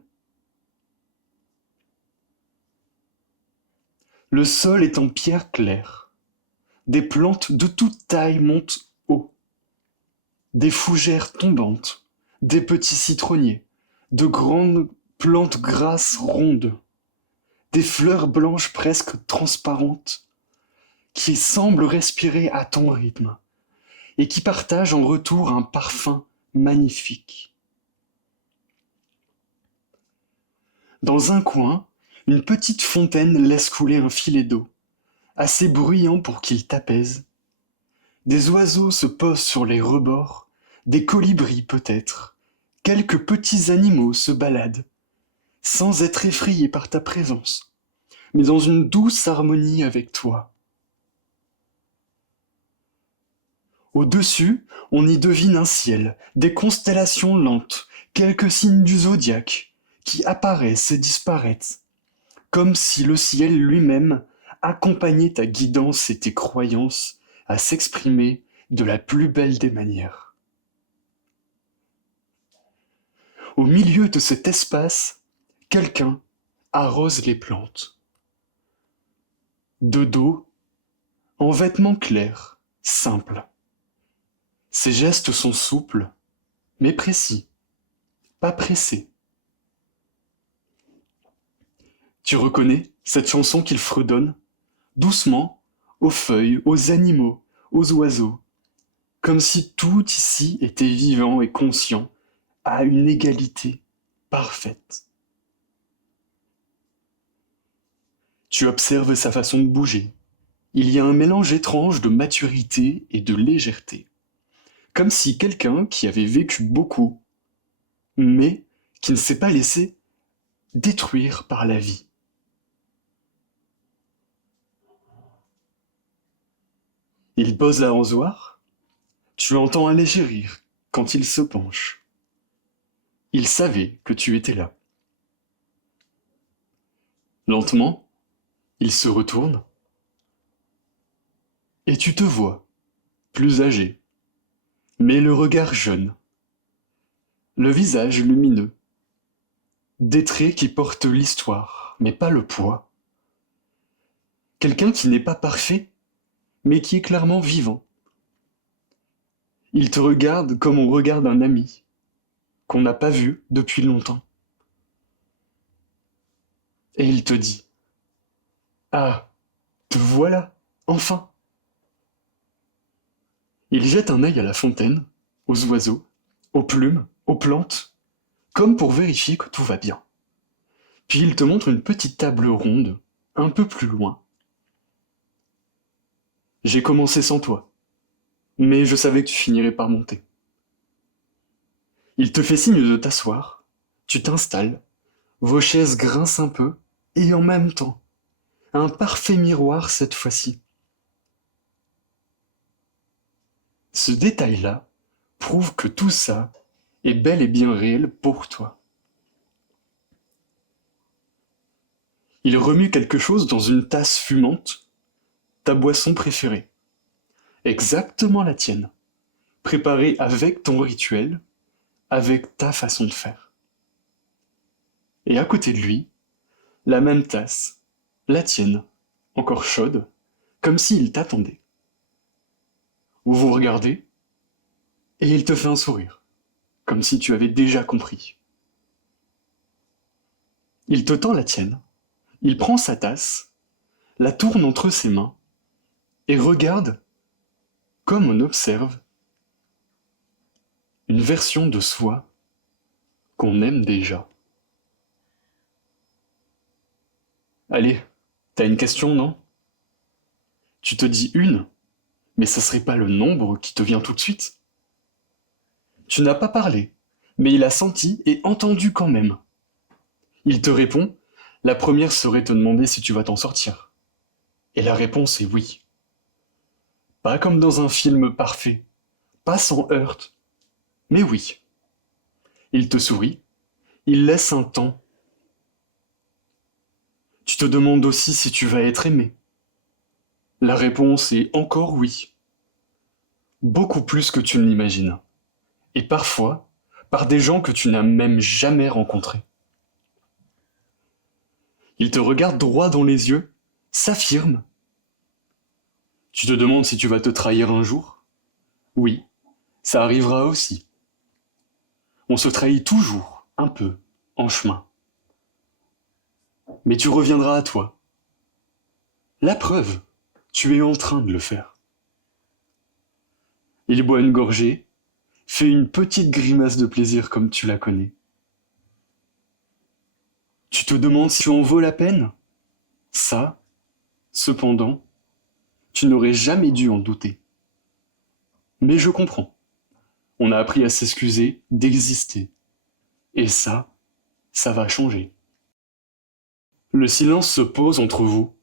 Le sol est en pierre claire. Des plantes de toute taille montent haut. Des fougères tombantes, des petits citronniers, de grandes plantes grasses rondes, des fleurs blanches presque transparentes qui semblent respirer à ton rythme et qui partagent en retour un parfum magnifique. Dans un coin, une petite fontaine laisse couler un filet d'eau, assez bruyant pour qu'il t'apaise. Des oiseaux se posent sur les rebords, des colibris peut-être, quelques petits animaux se baladent, sans être effrayés par ta présence, mais dans une douce harmonie avec toi. Au-dessus, on y devine un ciel, des constellations lentes, quelques signes du zodiaque, qui apparaissent et disparaissent, comme si le ciel lui-même accompagnait ta guidance et tes croyances à s'exprimer de la plus belle des manières. Au milieu de cet espace, quelqu'un arrose les plantes. De dos, en vêtements clairs, simples. Ses gestes sont souples, mais précis, pas pressés. Tu reconnais cette chanson qu'il fredonne, doucement, aux feuilles, aux animaux, aux oiseaux, comme si tout ici était vivant et conscient, à une égalité parfaite. Tu observes sa façon de bouger. Il y a un mélange étrange de maturité et de légèreté, comme si quelqu'un qui avait vécu beaucoup, mais qui ne s'est pas laissé détruire par la vie. Il pose l'arrosoir, tu entends un léger rire quand il se penche. Il savait que tu étais là. Lentement, il se retourne, Et tu te vois, plus âgé, mais le regard jeune, le visage lumineux, des traits qui portent l'histoire, mais pas le poids. Quelqu'un qui n'est pas parfait, mais qui est clairement vivant. Il te regarde comme on regarde un ami, qu'on n'a pas vu depuis longtemps. Et il te dit: Ah, te voilà, enfin. Il jette un œil à la fontaine, aux oiseaux, aux plumes, aux plantes, comme pour vérifier que tout va bien. Puis il te montre une petite table ronde, un peu plus loin. J'ai commencé sans toi, mais je savais que tu finirais par monter. Il te fait signe de t'asseoir, tu t'installes, vos chaises grincent un peu, et en même temps, un parfait miroir cette fois-ci. Ce détail-là prouve que tout ça est bel et bien réel pour toi. Il remue quelque chose dans une tasse fumante, ta boisson préférée, exactement la tienne, préparée avec ton rituel, avec ta façon de faire. Et à côté de lui, la même tasse, la tienne, encore chaude, comme s'il t'attendait. Vous vous regardez, et il te fait un sourire, comme si tu avais déjà compris. Il te tend la tienne, il prend sa tasse, la tourne entre ses mains, et regarde comme on observe une version de soi qu'on aime déjà. Allez, t'as une question, non? Tu te dis une, mais ça serait pas le nombre qui te vient tout de suite? Tu n'as pas parlé, mais il a senti et entendu quand même. Il te répond, la première serait te demander si tu vas t'en sortir. Et la réponse est oui. Pas comme dans un film parfait, pas sans heurts, mais oui. Il te sourit, il laisse un temps. Tu te demandes aussi si tu vas être aimé. La réponse est encore oui. Beaucoup plus que tu ne l'imagines. Et parfois, par des gens que tu n'as même jamais rencontrés. Il te regarde droit dans les yeux, s'affirme. Tu te demandes si tu vas te trahir un jour? Oui, ça arrivera aussi. On se trahit toujours, un peu, en chemin. Mais tu reviendras à toi. La preuve, tu es en train de le faire. Il boit une gorgée, fait une petite grimace de plaisir comme tu la connais. Tu te demandes si tu en vaut la peine? Ça, cependant, tu n'aurais jamais dû en douter. Mais je comprends. On a appris à s'excuser d'exister. Et ça va changer. Le silence se pose entre vous.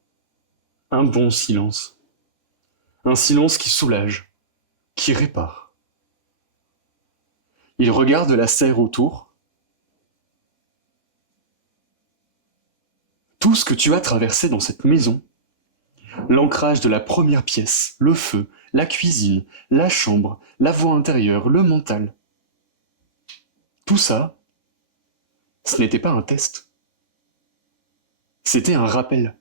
Un bon silence. Un silence qui soulage, qui répare. Il regarde la serre autour. Tout ce que tu as traversé dans cette maison, l'ancrage de la première pièce, le feu, la cuisine, la chambre, la voie intérieure, le mental. Tout ça, ce n'était pas un test. C'était un rappel.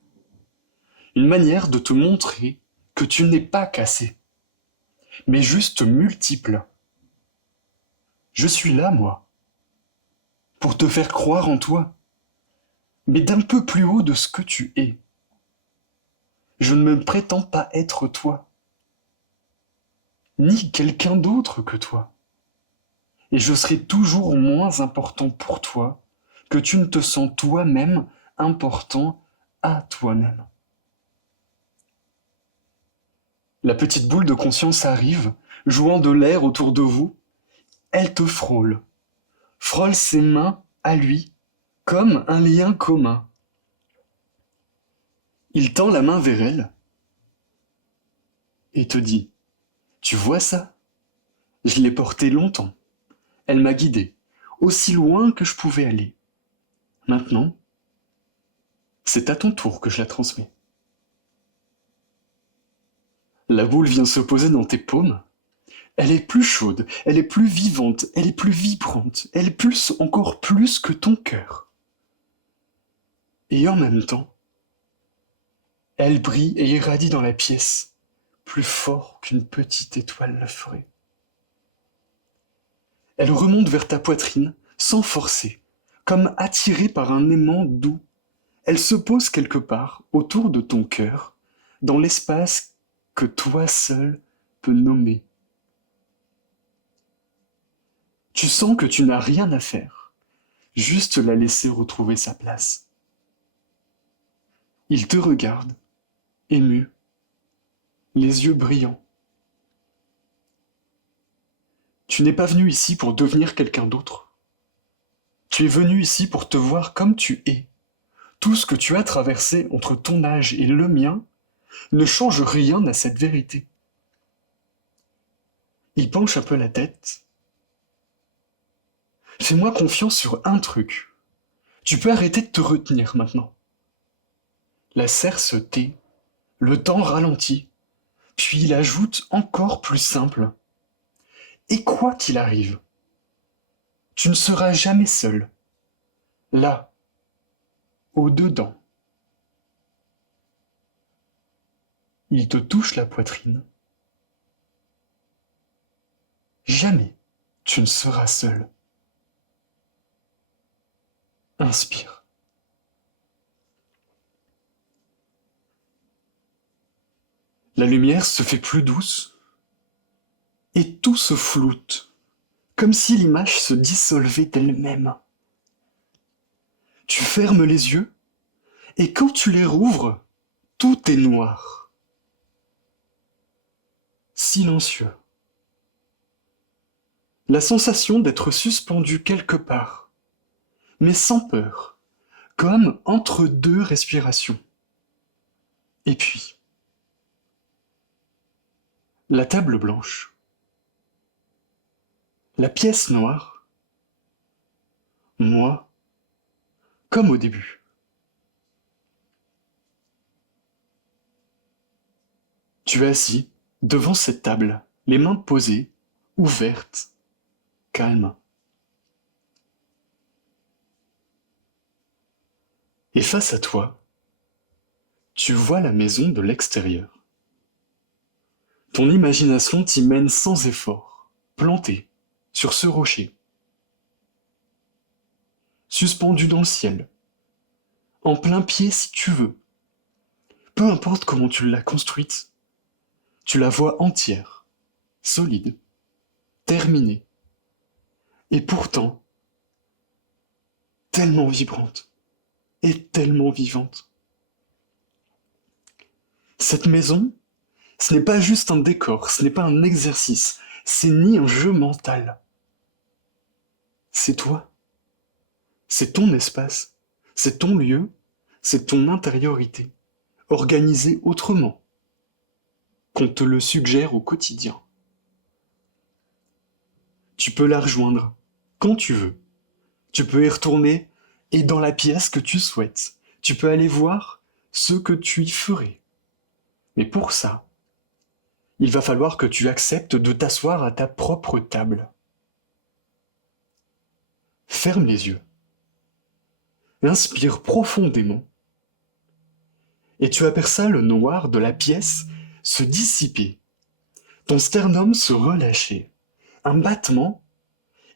Une manière de te montrer que tu n'es pas cassé, mais juste multiple. Je suis là, moi, pour te faire croire en toi, mais d'un peu plus haut de ce que tu es. Je ne me prétends pas être toi, ni quelqu'un d'autre que toi. Et je serai toujours moins important pour toi que tu ne te sens toi-même important à toi-même. La petite boule de conscience arrive, jouant de l'air autour de vous. Elle te frôle ses mains à lui, comme un lien commun. Il tend la main vers elle et te dit: Tu vois ça? Je l'ai portée longtemps. Elle m'a guidé, aussi loin que je pouvais aller. Maintenant, c'est à ton tour que je la transmets. La La boule vient se poser dans tes paumes. Elle est plus chaude, elle est plus vivante, elle est plus vibrante, elle pulse encore plus que ton cœur. Et en même temps, elle brille et irradie dans la pièce, plus fort qu'une petite étoile le ferait. Elle remonte vers ta poitrine, sans forcer, comme attirée par un aimant doux. Elle se pose quelque part, autour de ton cœur, dans l'espace que toi seul peux nommer. Tu sens que tu n'as rien à faire, juste la laisser retrouver sa place. Il te regarde, ému, les yeux brillants. Tu n'es pas venu ici pour devenir quelqu'un d'autre. Tu es venu ici pour te voir comme tu es. Tout ce que tu as traversé entre ton âge et le mien ne change rien à cette vérité. Il penche un peu la tête. Fais-moi confiance sur un truc. Tu peux arrêter de te retenir maintenant. La serre se tait, le temps ralentit, puis il ajoute encore plus simple. Et quoi qu'il arrive, tu ne seras jamais seul. Là, au-dedans. Il te touche la poitrine. Jamais tu ne seras seul. Inspire. La lumière se fait plus douce et tout se floute, comme si l'image se dissolvait d'elle-même. Tu fermes les yeux et quand tu les rouvres, tout est noir. Silencieux. La sensation d'être suspendu quelque part, mais sans peur, comme entre deux respirations. Et puis, la table blanche, la pièce noire, moi, comme au début. Tu es assis devant cette table, les mains posées, ouvertes, calmes. Et face à toi, tu vois la maison de l'extérieur. Ton imagination t'y mène sans effort, plantée sur ce rocher, suspendu dans le ciel, en plein pied si tu veux. Peu importe comment tu l'as construite, tu la vois entière, solide, terminée, et pourtant tellement vibrante et tellement vivante. Cette maison, ce n'est pas juste un décor, ce n'est pas un exercice, c'est ni un jeu mental. C'est toi. C'est ton espace, c'est ton lieu, c'est ton intériorité, organisée autrement, qu'on te le suggère au quotidien. Tu peux la rejoindre quand tu veux. Tu peux y retourner et dans la pièce que tu souhaites. Tu peux aller voir ce que tu y ferais. Mais pour ça, il va falloir que tu acceptes de t'asseoir à ta propre table. Ferme les yeux. Inspire profondément. Et tu aperçois le noir de la pièce se dissiper. Ton sternum se relâcher. Un battement,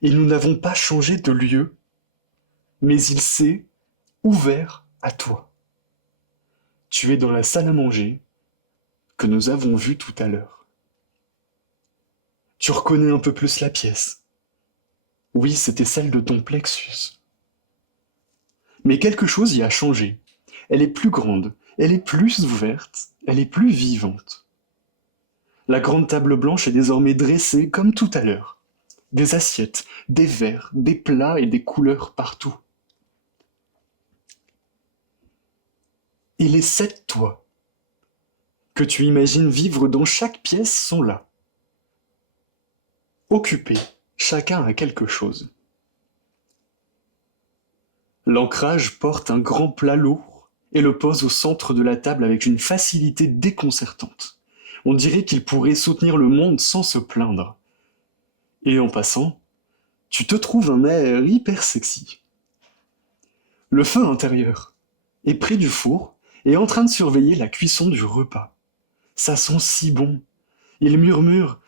et nous n'avons pas changé de lieu, mais il s'est ouvert à toi. Tu es dans la salle à manger que nous avons vue tout à l'heure. Tu reconnais un peu plus la pièce. Oui, c'était celle de ton plexus. Mais quelque chose y a changé. Elle est plus grande, elle est plus ouverte, elle est plus vivante. La grande table blanche est désormais dressée comme tout à l'heure. Des assiettes, des verres, des plats et des couleurs partout. Et les 7 toits que tu imagines vivre dans chaque pièce sont là. Occupés, chacun à quelque chose. L'ancrage porte un grand plat lourd et le pose au centre de la table avec une facilité déconcertante. On dirait qu'il pourrait soutenir le monde sans se plaindre. Et en passant, tu te trouves un air hyper sexy. Le feu intérieur est près du four et en train de surveiller la cuisson du repas. Ça sent si bon. Il murmure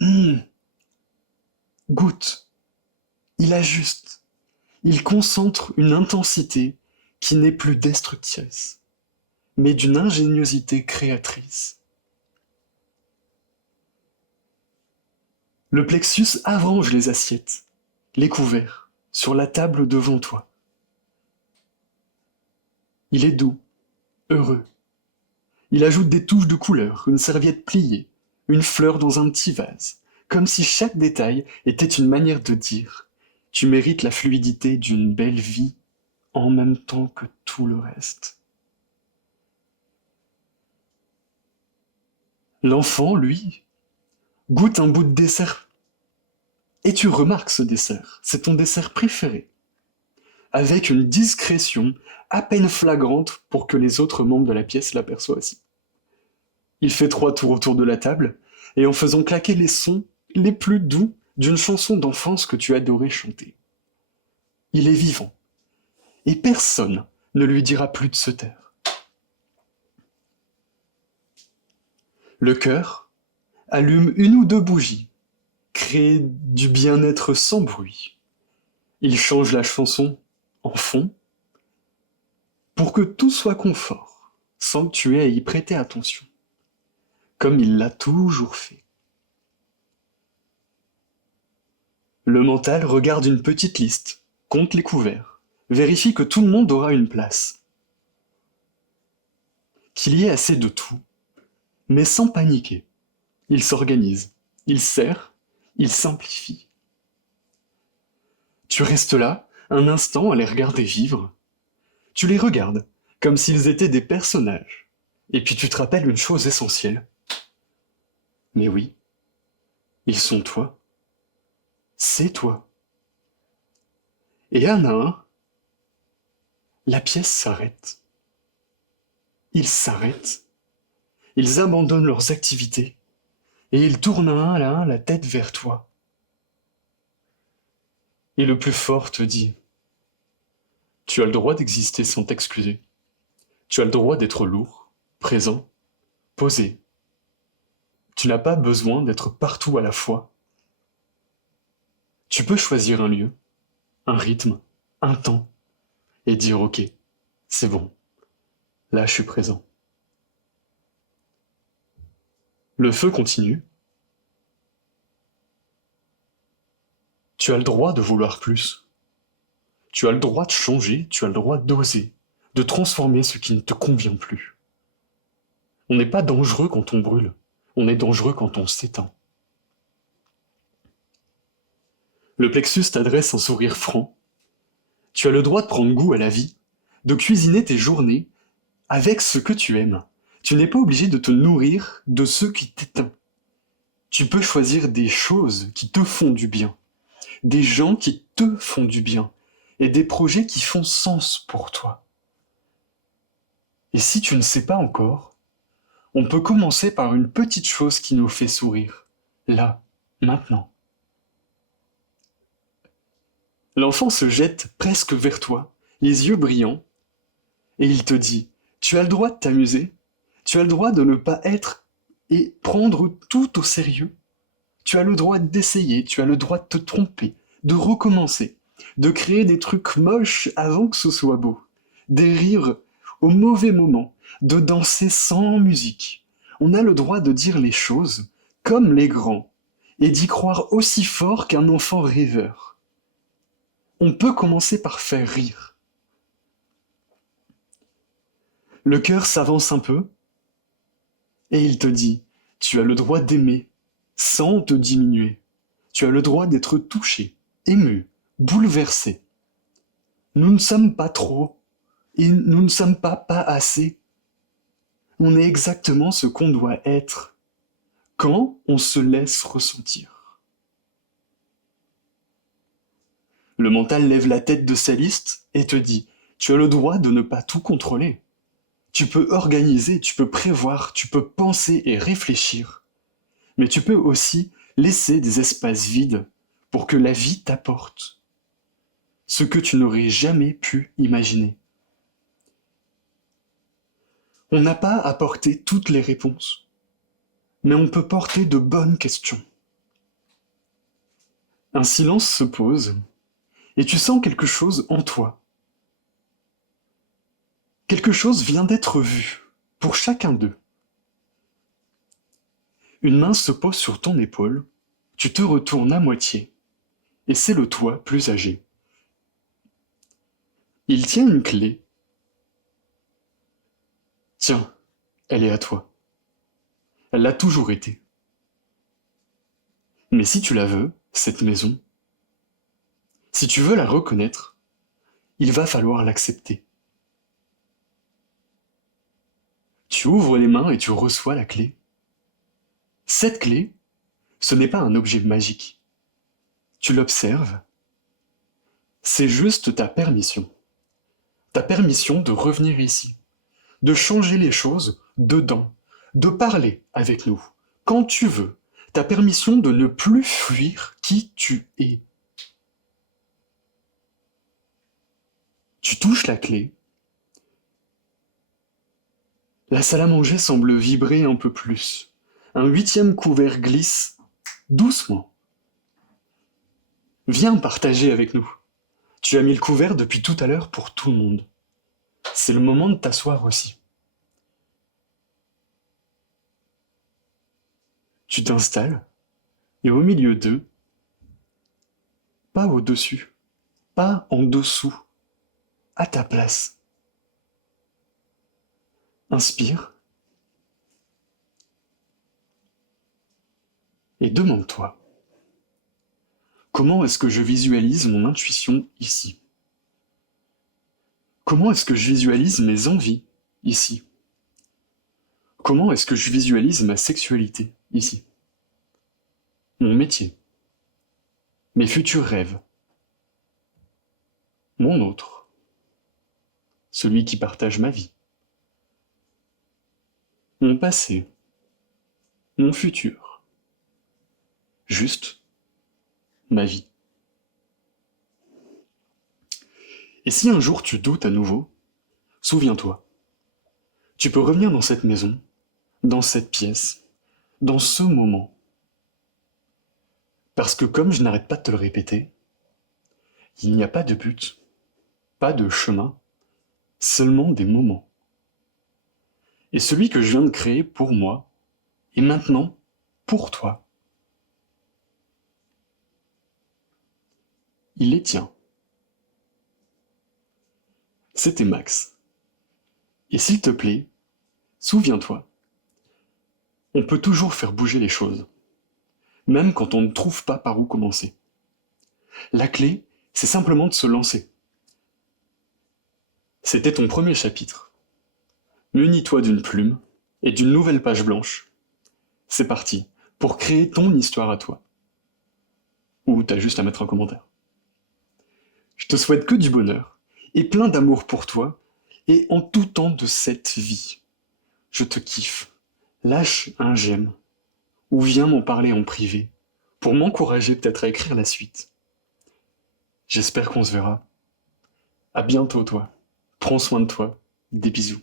Hum, goûte. Il ajuste. Il concentre une intensité qui n'est plus destructrice, mais d'une ingéniosité créatrice. Le plexus arrange les assiettes, les couverts, sur la table devant toi. Il est doux, heureux. Il ajoute des touches de couleur, une serviette pliée, une fleur dans un petit vase, comme si chaque détail était une manière de dire « Tu mérites la fluidité d'une belle vie en même temps que tout le reste. » L'enfant, lui, goûte un bout de dessert. Et tu remarques ce dessert, c'est ton dessert préféré, avec une discrétion à peine flagrante pour que les autres membres de la pièce l'aperçoivent aussi. Il fait 3 tours autour de la table, et en faisant claquer les sons les plus doux d'une chanson d'enfance que tu adorais chanter. Il est vivant, et personne ne lui dira plus de se taire. Le cœur allume 1 ou 2 bougies, crée du bien-être sans bruit. Il change la chanson en fond pour que tout soit confort, sans que tu aies à y prêter attention, comme il l'a toujours fait. Le mental regarde une petite liste, compte les couverts, vérifie que tout le monde aura une place, qu'il y ait assez de tout, mais sans paniquer. Il s'organise, il sert, il simplifie. Tu restes là, un instant à les regarder vivre. Tu les regardes, comme s'ils étaient des personnages. Et puis tu te rappelles une chose essentielle. Mais oui, ils sont toi. C'est toi. Et un à un, la pièce s'arrête. Ils s'arrêtent. Ils abandonnent leurs activités. Et ils tournent un à un la tête vers toi. Et le plus fort te dit « Tu as le droit d'exister sans t'excuser. Tu as le droit d'être lourd, présent, posé. Tu n'as pas besoin d'être partout à la fois. Tu peux choisir un lieu, un rythme, un temps, et dire ok, c'est bon, là je suis présent. » Le feu continue. Tu as le droit de vouloir plus. Tu as le droit de changer, tu as le droit d'oser, de transformer ce qui ne te convient plus. On n'est pas dangereux quand on brûle, on est dangereux quand on s'éteint. Le plexus t'adresse un sourire franc. Tu as le droit de prendre goût à la vie, de cuisiner tes journées avec ce que tu aimes. Tu n'es pas obligé de te nourrir de ce qui t'éteint. Tu peux choisir des choses qui te font du bien, des gens qui te font du bien, et des projets qui font sens pour toi. Et si tu ne sais pas encore, on peut commencer par une petite chose qui nous fait sourire, là, maintenant. L'enfant se jette presque vers toi, les yeux brillants, et il te dit « Tu as le droit de t'amuser, tu as le droit de ne pas être et prendre tout au sérieux. Tu as le droit d'essayer, tu as le droit de te tromper, de recommencer, de créer des trucs moches avant que ce soit beau, des rires au mauvais moment, de danser sans musique. On a le droit de dire les choses comme les grands et d'y croire aussi fort qu'un enfant rêveur. On peut commencer par faire rire. » Le cœur s'avance un peu et il te dit « Tu as le droit d'aimer sans te diminuer. Tu as le droit d'être touché, ému, bouleversé. Nous ne sommes pas trop et nous ne sommes pas assez. On est exactement ce qu'on doit être quand on se laisse ressentir. » Le mental lève la tête de sa liste et te dit « Tu as le droit de ne pas tout contrôler. Tu peux organiser, tu peux prévoir, tu peux penser et réfléchir, mais tu peux aussi laisser des espaces vides pour que la vie t'apporte ce que tu n'aurais jamais pu imaginer. On n'a pas à porter toutes les réponses, mais on peut porter de bonnes questions. Un silence se pose, et tu sens quelque chose en toi. Quelque chose vient d'être vu, pour chacun d'eux. Une main se pose sur ton épaule, tu te retournes à moitié, et c'est le toi plus âgé. Il tient une clé. Tiens, elle est à toi. Elle l'a toujours été. Mais si tu la veux, cette maison, si tu veux la reconnaître, il va falloir l'accepter. Tu ouvres les mains et tu reçois la clé. Cette clé, ce n'est pas un objet magique. Tu l'observes. C'est juste ta permission. Ta permission de revenir ici, de changer les choses dedans, de parler avec nous, quand tu veux. Ta permission de ne plus fuir qui tu es. Tu touches la clé. La salle à manger semble vibrer un peu plus. Un 8e couvert glisse doucement. Viens partager avec nous. Tu as mis le couvert depuis tout à l'heure pour tout le monde. C'est le moment de t'asseoir aussi. Tu t'installes, et au milieu d'eux, pas au-dessus, pas en dessous, à ta place. Inspire, et demande-toi, comment est-ce que je visualise mon intuition ici? Comment est-ce que je visualise mes envies ici? Comment est-ce que je visualise ma sexualité ici? Mon métier, mes futurs rêves, mon autre, celui qui partage ma vie, mon passé, mon futur, juste ma vie. Et si un jour tu doutes à nouveau, souviens-toi, tu peux revenir dans cette maison, dans cette pièce, dans ce moment. Parce que comme je n'arrête pas de te le répéter, il n'y a pas de but, pas de chemin, seulement des moments. Et celui que je viens de créer pour moi est maintenant pour toi. Il est tien. C'était Max. Et s'il te plaît, souviens-toi, on peut toujours faire bouger les choses, même quand on ne trouve pas par où commencer. La clé, c'est simplement de se lancer. C'était ton premier chapitre. Munis-toi d'une plume et d'une nouvelle page blanche. C'est parti, pour créer ton histoire à toi. Ou t'as juste à mettre un commentaire. Je te souhaite que du bonheur, et plein d'amour pour toi, et en tout temps de cette vie. Je te kiffe. Lâche un j'aime, ou viens m'en parler en privé, pour m'encourager peut-être à écrire la suite. J'espère qu'on se verra. À bientôt, toi. Prends soin de toi. Des bisous.